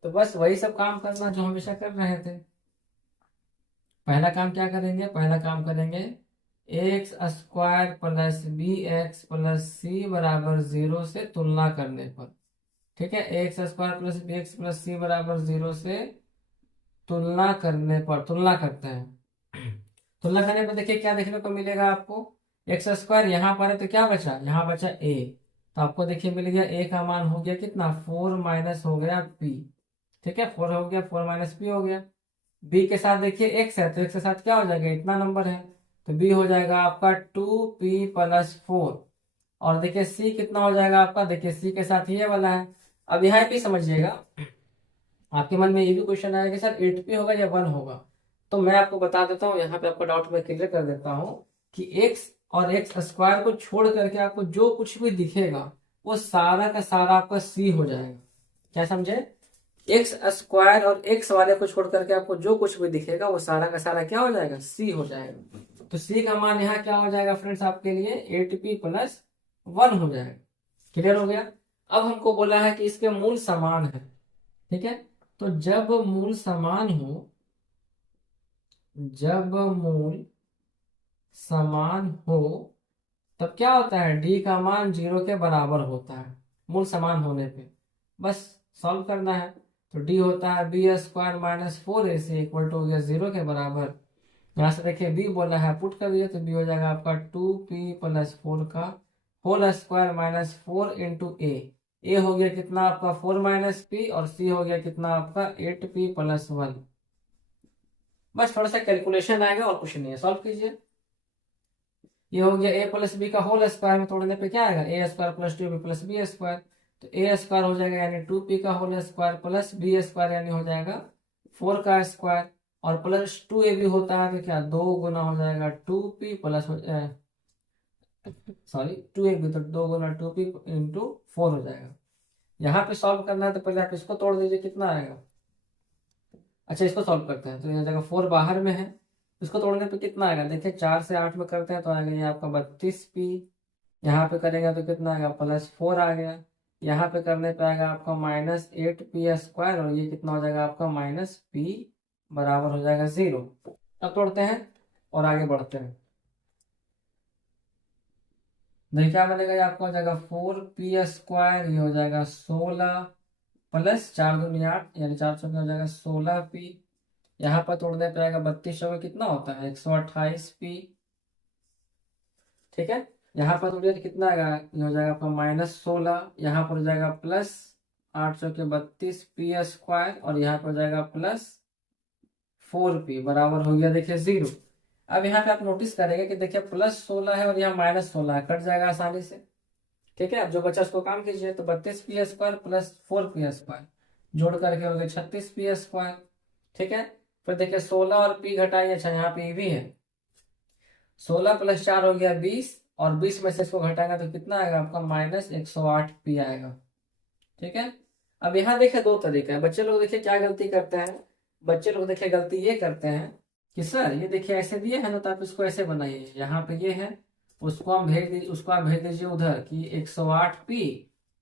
तो बस वही सब काम करना जो हमेशा कर रहे थे। पहला काम क्या करेंगे, पहला काम करेंगे x square plus b x plus c बराबर 0 से तुलना करने पर। ठीक है, x square plus b x plus c बराबर 0 से तुलना करने पर, तुलना करते हैं। तुलना करने पर देखिए क्या देखने को मिलेगा आपको, एक्स स्क्वायर यहाँ पर है तो क्या बचा, यहाँ बचा ए, तो आपको देखिए मिल गया ए का मान हो गया कितना 4 माइनस हो गया पी। ठीक है, 4 हो गया, 4 माइनस पी हो गया। बी के साथ देखिए एक्स है तो एक्स के साथ क्या हो जाएगा, इतना नंबर है, तो बी हो जाएगा आपका 2p प्लस 4। और देखिए सी कितना हो जाएगा आपका, देखिए सी के साथ ये वाला है। अब यहाँ पे समझिएगा, आपके मन में ये भी क्वेश्चन आया कि सर 8p होगा या 1 होगा, तो मैं आपको बता देता हूँ, यहाँ पे आपका डाउट मैं क्लियर कर देता हूँ कि x और x स्क्वायर को छोड़ करके आपको जो कुछ भी दिखेगा वो सारा का सारा आपका c हो जाएगा। क्या समझे, एक्स स्क्वायर और एक्स वाले को छोड़ करके आपको जो कुछ भी दिखेगा वो सारा का सारा क्या हो जाएगा, सी हो जाएगा। तो सी का मान यहाँ क्या हो जाएगा फ्रेंड्स आपके लिए 8p प्लस 1 हो जाएगा। क्लियर हो गया। अब हमको बोला है कि इसके मूल समान है। ठीक है, तो जब मूल समान हो, जब मूल समान हो तब क्या होता है, डी का मान 0 के बराबर होता है मूल समान होने पे। बस सॉल्व करना है, तो डी होता है b square minus 4ac equal to हो गया 0 के बराबर। यहाँ से देखिए बी बोला है, पुट कर दिया तो बी हो जाएगा आपका 2p प्लस 4 का होल स्क्वायर माइनस 4 इंटू ए हो गया कितना आपका 4 माइनस पी, और सी हो गया कितना आपका 8p प्लस 1। बस थोड़ा सा कैलकुलेशन आएगा और कुछ नहीं है, सॉल्व कीजिए। ये हो गया ए प्लस बी का होल स्क्वायर में तोड़ने पे क्या आएगा, a square plus 2b plus b square, तो ए स्क्वायर हो जाएगा यानी 2p का whole square plus b square यानी हो जाएगा 4 का स्क्वायर, और प्लस 2a भी होता है तो क्या 2 गुना हो जाएगा 2p प्लस सॉरी 2a भी, तो 2 गुना 2p इंटू 4 हो जाएगा। यहाँ पे सॉल्व करना है तो पहले आप इसको तोड़ दीजिए, कितना आएगा। अच्छा इसको सॉल्व करते हैं, तो यहाँ जगह 4 बाहर में है, इसको तोड़ने पे कितना आएगा, देखिए 4 से 8 में करते हैं तो आएगा ये आपका 32p, यहाँ पे करेगा तो कितना आएगा प्लस 4 आ गया, यहाँ पे करने पे आएगा आपका माइनस 8p स्क्वायर, और ये कितना हो जाएगा आपका माइनस p बराबर हो जाएगा 0। अब तोड़ते हैं और आगे बढ़ते हैं। देखिए क्या बनेगा, ये आपका हो जाएगा 4p स्क्वायर, ये हो जाएगा 16 प्लस 4 दूनी 8 यानी 4 चौके हो जाएगा 16p, यहाँ पर तोड़ने पे आएगा 32 चौके कितना होता है 128p। ठीक है, यहाँ पर तोड़िए तो कितना आएगा, ये हो जाएगा आपका माइनस 16, यहाँ पर हो जाएगा प्लस 8 चौके 32p स्क्वायर, और यहाँ पर हो जाएगा प्लस 4p बराबर हो गया देखिए 0। अब यहाँ पे आप नोटिस करेंगे कि देखिए प्लस 16 है और यहाँ माइनस 16 है, कट जाएगा आसानी से। ठीक है, अब जो बचा उसको काम कीजिए, तो 32p square plus 4p square जोड़ करके हो गया 36p स्क्वायर। ठीक है, फिर देखिए 16 और p घटाइए, अच्छा यहाँ पे भी है, 16 प्लस 4 हो गया 20, और 20 में से इसको घटाएगा तो कितना आएगा आपका माइनस 108p आएगा। ठीक है, अब यहाँ देखिए दो तरीका है, बच्चे लोग देखिए क्या गलती करते हैं, बच्चे लोग देखिए गलती ये करते हैं कि सर ये देखिए ऐसे दिए है ना तो आप इसको ऐसे बनाइए, यहाँ पे ये है, उसको हम भेज दीजिए, उसको आप भेज दीजिए उधर कि 108p,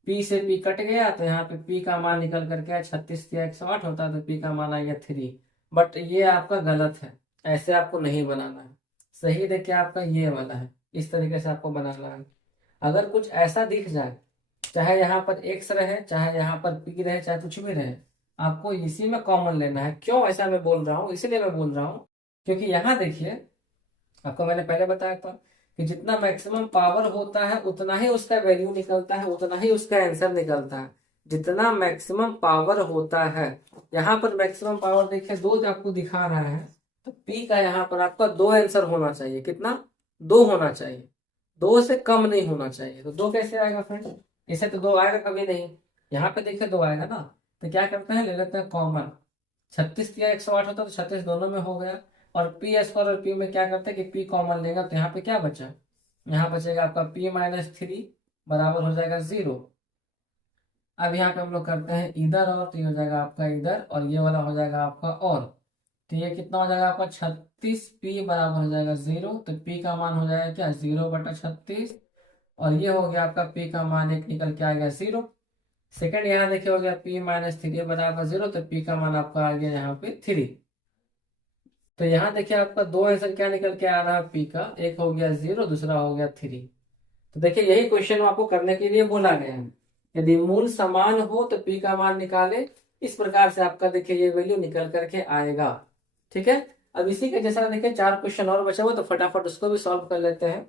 p से p कट गया तो यहाँ पे p का मान निकल करके आया 36 या 108 होता तो p का मान आ गया 3। बट ये आपका गलत है, ऐसे आपको नहीं बनाना है, सही देखिए आपका ये वाला है, इस तरीके से आपको बनाना है। अगर कुछ ऐसा दिख जाए, चाहे यहाँ पर x रहे, चाहे यहाँ पर p रहे, चाहे कुछ भी रहे, आपको इसी में कॉमन लेना है। क्यों ऐसा मैं बोल रहा हूँ, इसलिए मैं बोल रहा हूँ क्योंकि यहाँ देखिए आपको मैंने पहले बताया था कि जितना मैक्सिमम पावर होता है उतना ही उसका वैल्यू निकलता है, उतना ही उसका आंसर निकलता है। जितना मैक्सिमम पावर होता है, यहाँ पर मैक्सिमम पावर देखिए 2 आपको दिखा रहा है, तो p का यहाँ पर आपका 2 आंसर होना चाहिए, कितना 2 होना चाहिए, 2 से कम नहीं होना चाहिए। तो 2 कैसे आएगा फ्रेंड्स, इसे तो 2 आएगा कभी नहीं, यहाँ पे देखिए 2 आएगा ना, तो क्या करते हैं, ले लेते हैं कॉमन। 36 या 108 होता तो 36 दोनों में हो गया। और पी स्क्वायर और पी में क्या करते हैं कि पी कॉमन लेगा, तो यहाँ पे क्या बचा, यहाँ बचेगा आपका p-3 बराबर हो जाएगा 0। अब यहाँ पे हम लोग करते हैं इधर और, तो ये हो जाएगा आपका इधर, और ये वाला हो जाएगा आपका और। तो ये कितना हो जाएगा आपका 36p बराबर हो जाएगा 0। तो p का मान हो जाएगा क्या, 0/36। और ये हो गया आपका p का मान एक निकल के आ गया 0। सेकंड यहाँ देखिए हो गया p-3 बराबर 0, तो p का मान आपका आ गया यहाँ पे 3। तो यहाँ देखिए आपका दो आंसर क्या निकल के आ रहा है p का, एक हो गया 0, दूसरा हो गया 3। तो देखिए यही क्वेश्चन आपको करने के लिए बोला गया है। यदि मूल समान हो तो p का मान निकाले, इस प्रकार से आपका देखिए ये वैल्यू निकल करके आएगा। ठीक है, अब इसी के जैसा देखिए 4 क्वेश्चन और बचा हुआ, तो फटाफट उसको भी सॉल्व कर लेते हैं।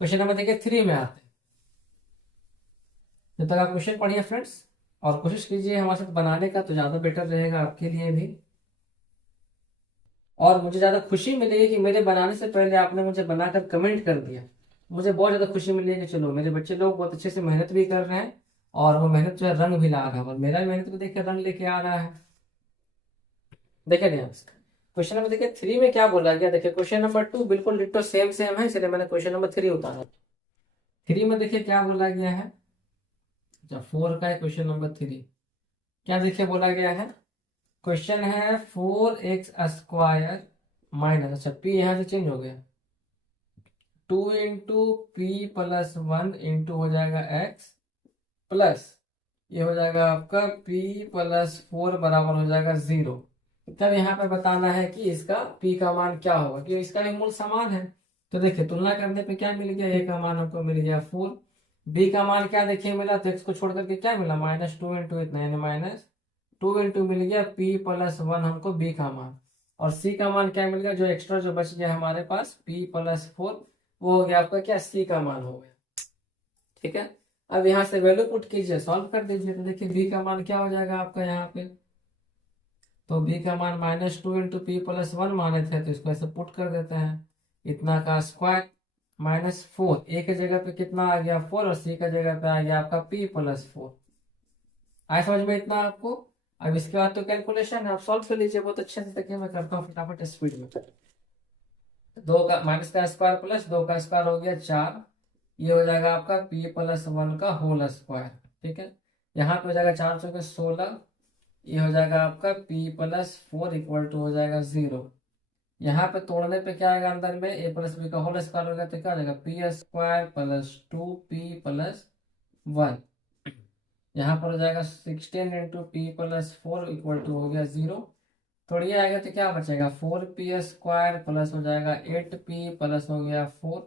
क्वेश्चन नंबर देखिए 3 में आते हैं। जब तक आप क्वेश्चन पढ़िए फ्रेंड्स, और कोशिश कीजिए हमारे साथ बनाने का, तो ज्यादा बेटर रहेगा आपके लिए भी। और मुझे ज्यादा खुशी मिलेगी कि मेरे बनाने से पहले आपने मुझे बनाकर कमेंट कर दिया। मुझे बहुत ज्यादा खुशी मिलेगी कि चलो मेरे बच्चे लोग बहुत अच्छे से मेहनत भी कर रहे हैं, और वो मेहनत जो है रंग भी ला रहा है, और मेरा मेहनत भी देखिए रंग लेके आ रहा है। देखिए ध्यान से क्वेश्चन नंबर देखिए 3 में क्या बोला गया। देखिए क्वेश्चन नंबर 2 बिल्कुल डिट्टो सेम सेम है, इसलिए मैंने क्वेश्चन नंबर 3 उतारा। 3 में देखिए क्या बोला गया है, अच्छा 4 का है क्वेश्चन नंबर 3। क्या देखिए बोला गया है, क्वेश्चन है 4x² माइनस, अच्छा p यहां से चेंज हो गया, 2 × p+1 हो जाएगा x प्लस ये हो जाएगा आपका p+4 बराबर हो जाएगा 0। तब यहाँ पे बताना है कि इसका p का मान क्या होगा, क्योंकि इसका भी मूल समान है। तो देखिए तुलना करने पे क्या मिल गया, a का मान हमको मिल गया 4, b का मान क्या देखिए मिला, तो x को छोड़ करके क्या मिला, -2 × इतना यानी -2 × मिल गया p+1 हमको b का मान। और c का मान क्या मिल गया, जो एक्स्ट्रा जो बच गया हमारे पास p+4, वो हो गया आपका क्या, c का मान हो गया। ठीक है, अब यहाँ से वैल्यू पुट कीजिए, सॉल्व कर दीजिए, तो देखिए b का मान क्या हो जाएगा आपका यहाँ पे, तो b का मान -2 × p+1 माने थे, तो इसको ऐसे पुट कर देते हैं, इतना का स्क्वायर -4, a के जगह पे कितना आ गया 4, और c का जगह पे आ गया आपका p+4। आया समझ में इतना आपको। अब इसके बाद तो कैलकुलेशन है, आप सॉल्व कर लीजिए बहुत अच्छे से। देखिए मैं करता हूँ फटाफट स्पीड में। 2 का माइनस का स्क्वायर प्लस 2 का स्क्वायर हो गया 4, ये हो जाएगा आपका p+1 का होल स्क्वायर। ठीक है, यहाँ पे हो जाएगा 4 चौके 16, ये हो जाएगा आपका p+4 इक्वल टू हो जाएगा 0। यहाँ पे तोड़ने पे क्या आएगा, अंदर में a+b का होल स्क्वायर हो गया, तो क्या हो जाएगा p² + 2p+1। यहाँ पर हो जाएगा 16 × p+4 इक्वल टू हो गया 0। थोड़ी आएगा तो क्या बचेगा 4p² प्लस हो जाएगा 8p प्लस हो गया 4,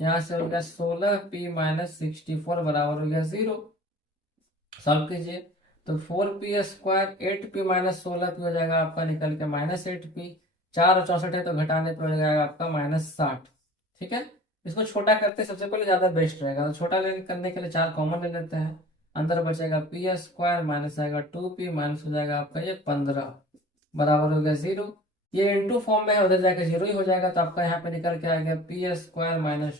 यहाँ से हो गया 16p-64 बराबर हो गया 0। सॉल्व कीजिए, तो 4p² 8p-16p हो जाएगा आपका निकल के -8p, 4 और 64 है तो घटाने पे हो जाएगा आपका -60। ठीक है, इसको छोटा करते सबसे पहले ज्यादा बेस्ट रहेगा, तो छोटा करने के लिए 4 कॉमन ले लेते हैं, अंदर बचेगा p² माइनस आएगा 2p माइनस हो जाएगा आपका ये 15 बराबर हो गया 0। ये इंटू फॉर्म में है, उधर जाकर 0 ही हो जाएगा, तो आपका यहाँ पे निकल के आ गया p² -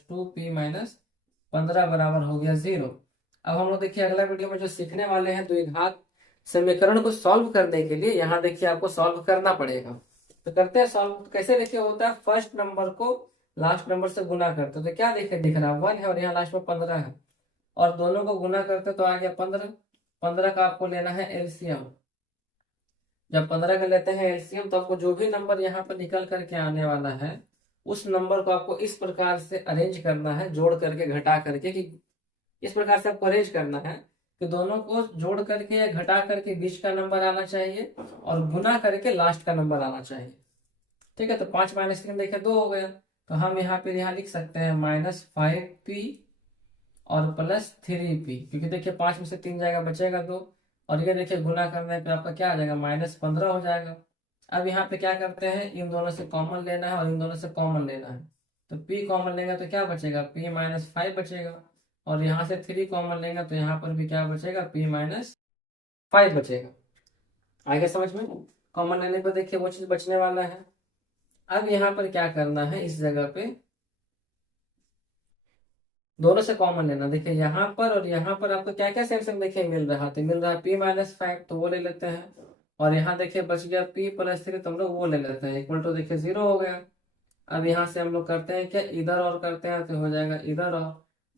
2p - 15 बराबर हो गया 0। अब हम लोग देखिए अगला वीडियो में जो सीखने वाले हैं द्विघात समीकरण को सॉल्व करने के लिए, यहाँ देखिए आपको सॉल्व करना पड़ेगा। तो करते हैं सॉल्व, कैसे देखिए होता है, फर्स्ट नंबर को लास्ट नंबर से गुना करते, तो क्या देखिए दिख रहा है 1 है और यहाँ लास्ट में 15 है, और दोनों को गुना करते तो आ गया 15। 15 का आपको लेना है एलसीएम। जब 15 का लेते हैं एलसीएम, तो आपको जो भी नंबर यहाँ पर निकल करके आने वाला है, उस नंबर को आपको इस प्रकार से अरेंज करना है, जोड़ करके घटा करके, कि इस प्रकार से आपको अरेंज करना है कि दोनों को जोड़ करके या घटा करके बीच का नंबर आना चाहिए, और गुना करके लास्ट का नंबर आना चाहिए। ठीक है, तो 5 - 3 देखिए 2 हो गया, तो हम यहाँ पे यहाँ लिख सकते हैं -5p और +3p, क्योंकि देखिए 5 में से 3 जाएगा बचेगा 2, और ये देखिए गुना करने पे आपका क्या आ जाएगा -15 हो जाएगा। अब यहाँ पे क्या करते हैं, इन दोनों से कॉमन लेना है और इन दोनों से कॉमन लेना है, तो p कॉमन लेगा तो क्या बचेगा p-5 बचेगा, और यहाँ से 3 कॉमन लेगा तो यहाँ पर भी क्या बचेगा p-5 बचेगा। आगे समझ में, कॉमन लेने पर देखिए वो चीज बचने वाला है। अब यहाँ पर क्या करना है, इस जगह पे दोनों से कॉमन लेना। देखिए यहाँ पर और यहाँ पर आपको क्या क्या सेम सेम देखिए मिल रहा, तो मिल रहा है p-5, तो वो ले लेते हैं। और यहाँ देखिए बच गया p+3, तो हम लोग वो ले लेते हैं, इक्वल टू देखिए 0 हो गया। अब यहाँ से हम लोग करते हैं क्या, इधर और करते हैं, तो हो जाएगा इधर और,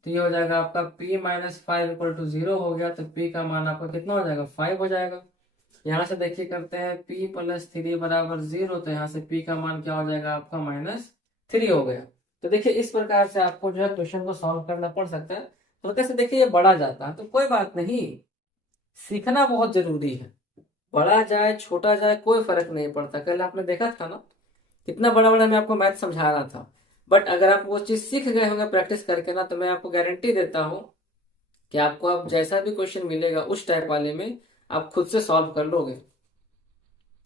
तो ये हो जाएगा आपका p-5 इक्वल टू 0 हो गया। तो p का मान आपका कितना हो जाएगा, 5 हो जाएगा। यहाँ से देखिए करते हैं p+3 बराबर 0, तो यहाँ से p का मान क्या हो जाएगा आपका -3 हो गया। तो देखिए इस प्रकार से आपको जो है क्वेश्चन को सॉल्व करना पड़ सकता है। तो कैसे देखिए ये बढ़ा जाता है, तो कोई बात नहीं, सीखना बहुत जरूरी है। बड़ा जाए छोटा जाए कोई फर्क नहीं पड़ता। कल आपने देखा था ना, कितना बड़ा बड़ा मैं आपको मैथ समझा रहा था, बट अगर आप वो चीज सीख गए होंगे प्रैक्टिस करके ना, तो मैं आपको गारंटी देता हूँ कि आपको अब जैसा भी क्वेश्चन मिलेगा उस टाइप वाले में आप खुद से सॉल्व कर लोगे।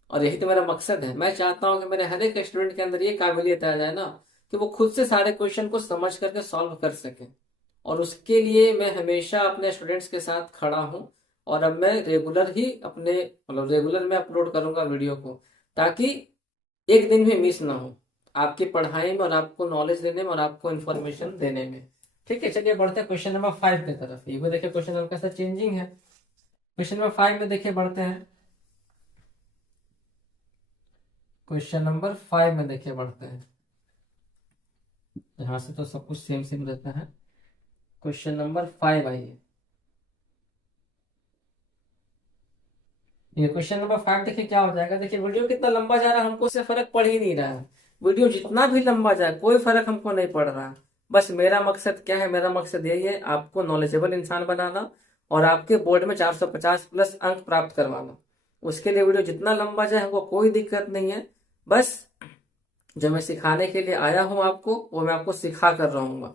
और यही तो मेरा मकसद है। मैं चाहता हूँ कि मेरे हर एक स्टूडेंट के अंदर ये काबिलियत आ जाए ना, कि वो खुद से सारे क्वेश्चन को समझ करके सॉल्व कर सके। और उसके लिए मैं हमेशा अपने स्टूडेंट्स के साथ खड़ा हूँ। और अब मैं रेगुलर ही अपने मतलब रेगुलर में अपलोड करूंगा वीडियो को, ताकि एक दिन भी मिस ना हो आपकी पढ़ाई में और आपको नॉलेज देने में और आपको इन्फॉर्मेशन देने में। ठीक है, चलिए बढ़ते हैं क्वेश्चन नंबर 5 की तरफ। ये भी देखिए क्वेश्चन नंबर कैसा चेंजिंग है। क्वेश्चन नंबर 5 में देखिए बढ़ते हैं, क्वेश्चन नंबर 5 में देखिए बढ़ते हैं। यहाँ से तो सब कुछ सेम सेम रहता है। क्वेश्चन नंबर 5 आइए। ये क्वेश्चन नंबर 5 देखिए क्या हो जाएगा। देखिए वीडियो कितना लंबा जा रहा है हमको उससे फर्क पड़ ही नहीं रहा है। वीडियो जितना भी लंबा जाए कोई फर्क हमको नहीं पड़ रहा। बस मेरा मकसद क्या है, मेरा मकसद यही है, आपको नॉलेजेबल इंसान बनाना और आपके बोर्ड में 450 प्लस अंक प्राप्त करवाना। उसके लिए वीडियो जितना लंबा जाए हमको कोई दिक्कत नहीं है। बस जो मैं सिखाने के लिए आया हूँ आपको, वो मैं आपको सिखा कर रहूंगा।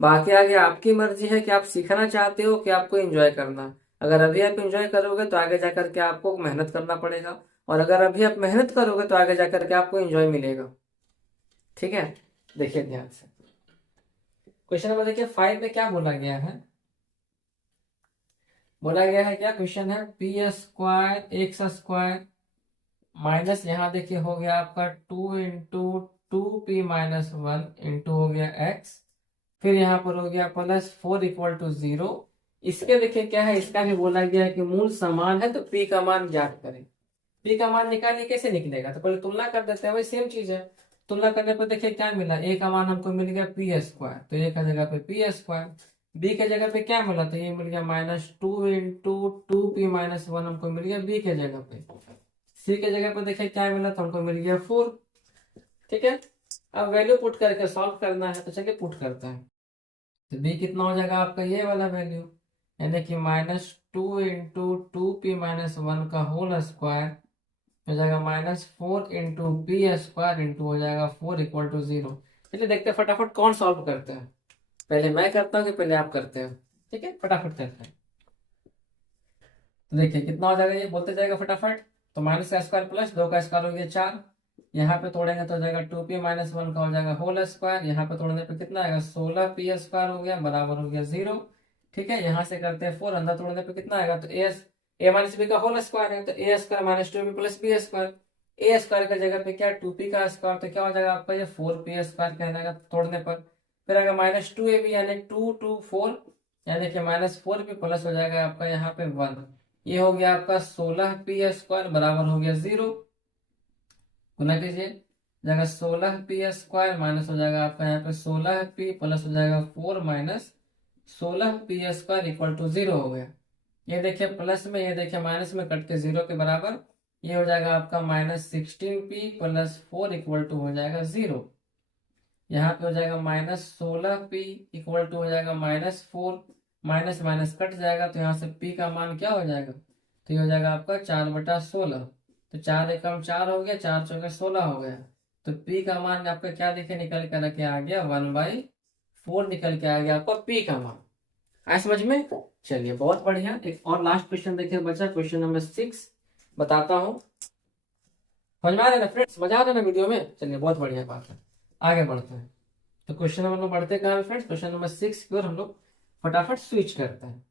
बाकी आगे आपकी मर्जी है कि आप सीखना चाहते हो कि आपको एंजॉय करना है। अगर अभी आप एंजॉय करोगे तो आगे जाकर के आपको मेहनत करना पड़ेगा, और अगर अभी आप मेहनत करोगे तो आगे जाकर के आपको एंजॉय मिलेगा। ठीक है, देखिए ध्यान से क्वेश्चन नंबर देखिए 5 में क्या बोला गया है। बोला गया है क्या, क्वेश्चन है p² x² माइनस, यहाँ देखिए हो गया आपका 2 × 2p−1 इंटू हो गया x, फिर यहाँ पर हो गया +4 इक्वल टू 0। इसके देखिए क्या है, इसका भी बोला गया है कि मूल समान है तो p का मान ज्ञात करें। p का मान निकालिए, कैसे निकलेगा, तो पहले तुलना कर देते हैं, वही सेम चीज है। तुलना करने पर देखिए क्या मिला, a का मान हमको मिल गया p², तो a का जगह पे p², b के जगह पे क्या मिला, तो ये मिल गया -2 × 2p−1 हमको मिल गया b के जगह पे। c के जगह पे देखिए क्या मिला, तो हमको मिल गया 4। ठीक है, अब वैल्यू पुट करके सॉल्व करना है, तो चलिए पुट करते हैं। तो b कितना हो जाएगा आपका, ये वाला वैल्यू, यानी कि -2 × 2p−1 का होल स्क्वायर हो जाएगा -4 × p² इंटू हो जाएगा 4 इक्वल टू 0। चलिए देखते हैं फटाफट कौन सॉल्व करते हैं। पहले मैं करता हूँ कि पहले आप करते हैं। ठीक है, फटाफट करते हैं। तो देखिए कितना हो जाएगा, ये बोलते जाएगा फटाफट। तो माइनस का स्क्वायर प्लस 2 का स्क्वायर हो गया 4, यहाँ पे तोड़ेंगे तो हो जाएगा 2p−1 का हो जाएगा होल स्क्वायर, यहाँ पे तोड़ने पे कितना आएगा 16p² हो गया बराबर हो गया 0। ठीक है, यहाँ से करते हैं 4, अंदर तोड़ने पे कितना आएगा, तो a−b का होल स्क्वायर है, तो a² - 2b + b²। a² की जगह पे क्या 2p का स्क्वायर, तो क्या हो जाएगा आपका ये 4p² कहलाएगा तोड़ने पर। फिर आएगा -2ab यानी 2 2 4 यानी कि -4p प्लस हो जाएगा आपका यहाँ पे 1। ये हो गया आपका 16p² बराबर हो गया 0। गुना कीजिए, जाएगा 16p² माइनस हो जाएगा आपका यहाँ पे 16p प्लस हो जाएगा 4 माइनस 16p² इक्वल टू 0 हो गया। ये देखिए प्लस में, ये देखिए माइनस में कट के 0 के बराबर। ये हो जाएगा आपका -16p + 4 इक्वल टू हो जाएगा 0। यहाँ पे हो जाएगा -16p इक्वल टू हो जाएगा -4, माइनस माइनस कट जाएगा, तो यहाँ से p का मान क्या हो जाएगा, तो ये हो जाएगा आपका 4/16। तो 4 एकम 4 हो गया, 4 चौके 16 हो गया। तो p का मान आपका क्या देखे निकल कर के आ गया 1/4 निकल के आ गया आपका p का मान। आए समझ में। चलिए बहुत बढ़िया, एक और लास्ट क्वेश्चन देखिए बचा, क्वेश्चन नंबर 6 बताता हूँ। समझ में आ रहा है ना फ्रेंड्स, मजा आ रहा है ना वीडियो में। चलिए बहुत बढ़िया बात है, आगे बढ़ते हैं। तो क्वेश्चन नंबर बढ़ते कहाँ फ्रेंड्स, क्वेश्चन नंबर 6 की ओर हम लोग फटाफट स्विच करते हैं।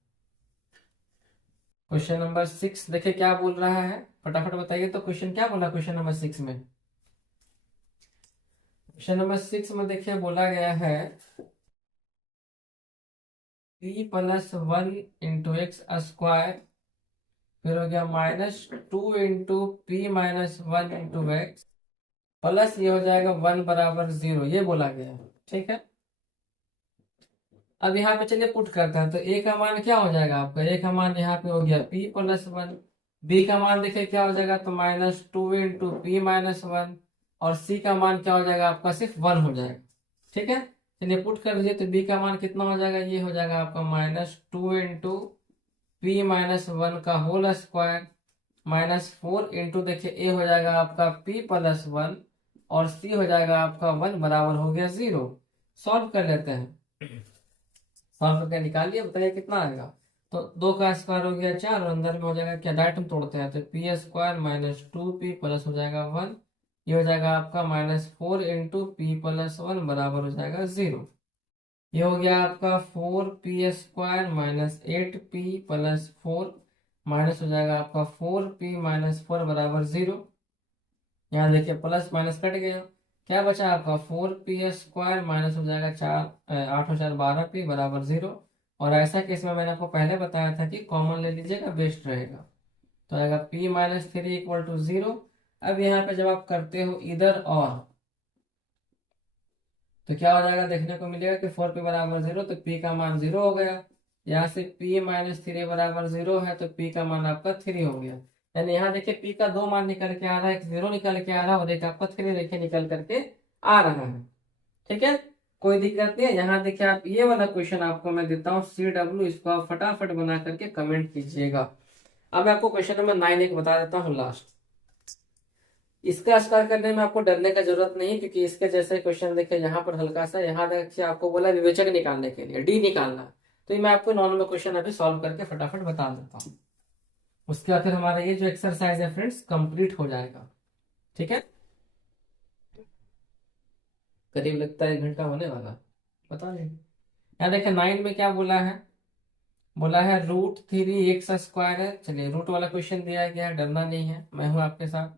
क्वेश्चन नंबर 6 देखिए क्या बोल रहा है, फटाफट बताइए। तो क्वेश्चन क्या बोला क्वेश्चन नंबर 6 में, क्वेश्चन नंबर 6 में देखिए बोला गया है P plus 1 into x square, फिर हो गया -2 into P minus 1 into x, plus ये हो जाएगा 1 बराबर 0, ये बोला गया है। ठीक है, अब यहाँ पे चलिए पुट करते हैं, तो ए का मान क्या हो जाएगा आपका, ए का मान यहाँ पे हो गया पी प्लस 1, बी का मान देखिए क्या हो जाएगा, तो -2 इंटू पी माइनस 1, और सी का मान क्या हो जाएगा आपका, सिर्फ 1 हो जाएगा। ठीक है, चलिए पुट कर दीजिए, तो बी का मान कितना हो जाएगा, ये हो जाएगा आपका -2 इंटू पी माइनस 1 का होल स्क्वायर, -4 इंटू देखिए ए हो जाएगा आपका पी प्लस 1, और सी हो जाएगा आपका 1 बराबर हो गया 0। सॉल्व कर लेते हैं, सॉल्व करके निकालिए, बताइए कितना आएगा। तो 2 का स्क्वायर हो गया 4, और अंदर में हो जाएगा क्या, डायरेक्ट हम तोड़ते हैं, तो पी स्क्वायर -2p प्लस हो जाएगा 1, ये हो जाएगा आपका -4 इंटू पी प्लस 1 बराबर हो जाएगा 0। ये हो गया आपका 4p square -8p plus 4, minus हो जाएगा आपका 4p माइनस 4 बराबर 0। यहाँ देखिए प्लस माइनस कट गया, क्या बचा आपका 4p स्क्वायर माइनस हो जाएगा 8 और 4 12p बराबर 0। और ऐसा केस में मैंने आपको पहले बताया था कि कॉमन ले लीजिएगा, बेस्ट रहेगा, तो आएगा p माइनस 3 इक्वल टू 0। अब यहाँ पे जब आप करते हो इधर और, तो क्या हो जाएगा, देखने को मिलेगा कि 4p बराबर 0, तो p का मान 0 हो गया। यहाँ से p माइनस 3 बराबर 0 है, तो p का मान आपका 3 हो गया। यानी यहाँ देखिए p का 2 मान निकल के आ रहा है, एक 0 निकल के आ रहा है, और एक आपका 3 देखिए निकल करके आ रहा है। ठीक है, कोई दिक्कत नहीं है। यहाँ देखिए आप ये वाला क्वेश्चन आपको मैं देता हूँ CW, इसको आप फटाफट बना करके कमेंट कीजिएगा। अब मैं आपको क्वेश्चन नंबर 9 एक बता देता हूँ लास्ट। इसका स्टार्ट करने में आपको डरने का जरूरत नहीं, क्योंकि इसके जैसे क्वेश्चन देखिए यहाँ पर हल्का सा, यहाँ देखिए आपको बोला विवेचक निकालने के लिए डी निकालना, तो ये मैं आपको नॉर्मल क्वेश्चन अभी सॉल्व करके फटाफट बता देता हूँ। उसके बाद फिर हमारा ये जो एक्सरसाइज है फ्रेंड्स कंप्लीट हो जाएगा। ठीक है, करीब लगता है 1 घंटा होने वाला, पता नहीं। यहाँ देखिए 9 में क्या बोला है, बोला है √3x स्क्वायर है। चलिए रूट वाला क्वेश्चन दिया गया है, डरना नहीं है, मैं हूं आपके साथ।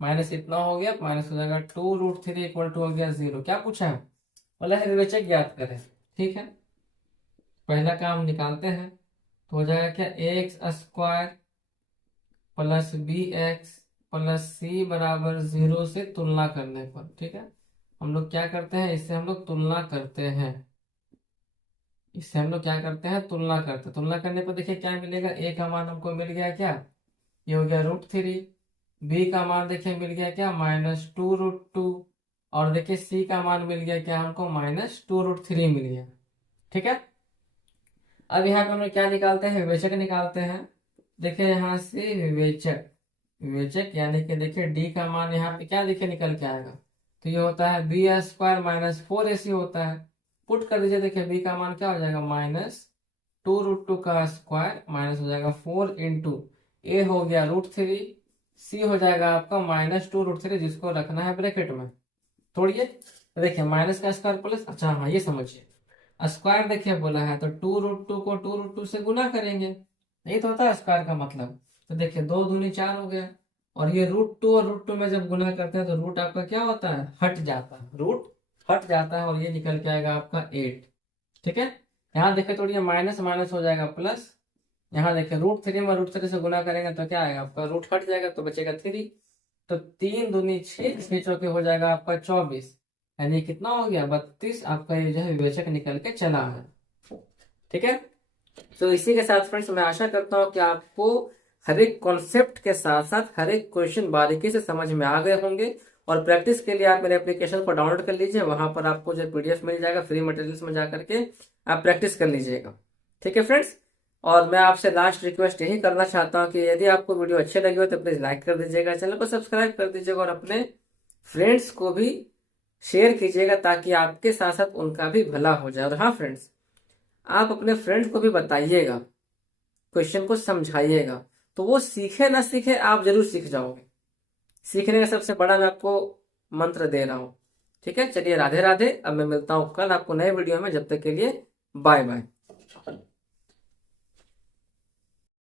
माइनस इतना हो गया, माइनस हो जाएगा 2√3 इक्वल टू हो गया 0। क्या पूछा है, बोला है विवेचक ज्ञात करें। ठीक है, पहला काम निकालते हैं, तो हो जाएगा क्या, x square plus b x plus c बराबर 0 से तुलना करने पर। ठीक है, हम लोग क्या करते हैं, इससे हम लोग तुलना करते हैं, इससे हम लोग क्या करते हैं, तुलना करते हैं। तुलना करने पर देखिए क्या मिलेगा, ए का मान हमको मिल गया क्या, ये हो गया √3, बी का मान देखिए मिल गया क्या, -2√2, और देखिए सी का मान मिल गया क्या हमको, -2√3 मिल गया। ठीक है, अब यहाँ पे हम लोग क्या निकालते हैं, विवेचक निकालते हैं। देखिए यहाँ से विवेचक, विवेचक यानी कि देखिए डी का मान यहाँ पे क्या देखिए निकल के आएगा, तो ये होता है बी स्क्वायर -4ac होता है। पुट कर दीजिए, देखिए बी का मान क्या हो जाएगा, -2√2 का स्क्वायर, माइनस हो जाएगा 4 इंटू ए हो गया √3, सी हो जाएगा आपका -2√3, जिसको रखना है ब्रैकेट में। तोड़िए, देखिए माइनस का स्क्वायर प्लस, अच्छा हाँ ये समझिए, स्क्वायर देखिए बोला है, तो 2√2 को 2√2 से गुना करेंगे, यही तो होता है स्क्वायर का मतलब। तो देखिए 2 दूनी 4 हो गया, और ये √2 और √2 में जब गुना करते हैं तो रूट आपका क्या होता है, हट जाता है, रूट हट जाता है, और ये निकल के आएगा आपका 8। ठीक है, यहाँ देखिए थोड़ी माइनस माइनस हो जाएगा प्लस, यहाँ देखिए √3 में √3 से गुना करेंगे तो क्या आएगा आपका, रूट हट जाएगा तो बचेगा 3, तो 3 दूनी 6, 6 चौके हो जाएगा आपका 24, यानी कितना हो गया 32, आपका ये जो है विवेचक निकल के चला है। ठीक है, तो इसी के साथ फ्रेंड्स मैं आशा करता हूँ कि आपको हर एक कॉन्सेप्ट के साथ साथ हर एक क्वेश्चन बारीकी से समझ में आ गए होंगे। और प्रैक्टिस के लिए आप मेरे एप्लीकेशन को डाउनलोड कर लीजिए, वहां पर आपको जो PDF मिल जाएगा फ्री मटेरियल्स में जाकर के आप प्रैक्टिस कर लीजिएगा। ठीक है फ्रेंड्स, और मैं आपसे लास्ट रिक्वेस्ट यही करना चाहता हूँ कि यदि आपको वीडियो अच्छे लगे हो तो प्लीज लाइक कर दीजिएगा, चैनल को सब्सक्राइब कर दीजिएगा, और अपने फ्रेंड्स को भी शेयर कीजिएगा, ताकि आपके साथ साथ उनका भी भला हो जाए। और हाँ फ्रेंड्स, आप अपने फ्रेंड्स को भी बताइएगा, क्वेश्चन को समझाइएगा, तो वो सीखे ना सीखे आप जरूर सीख जाओगे। सीखने का सबसे बड़ा मैं आपको मंत्र दे रहा हूँ। ठीक है, चलिए राधे राधे। अब मैं मिलता हूँ कल आपको नए वीडियो में, जब तक के लिए बाय बाय।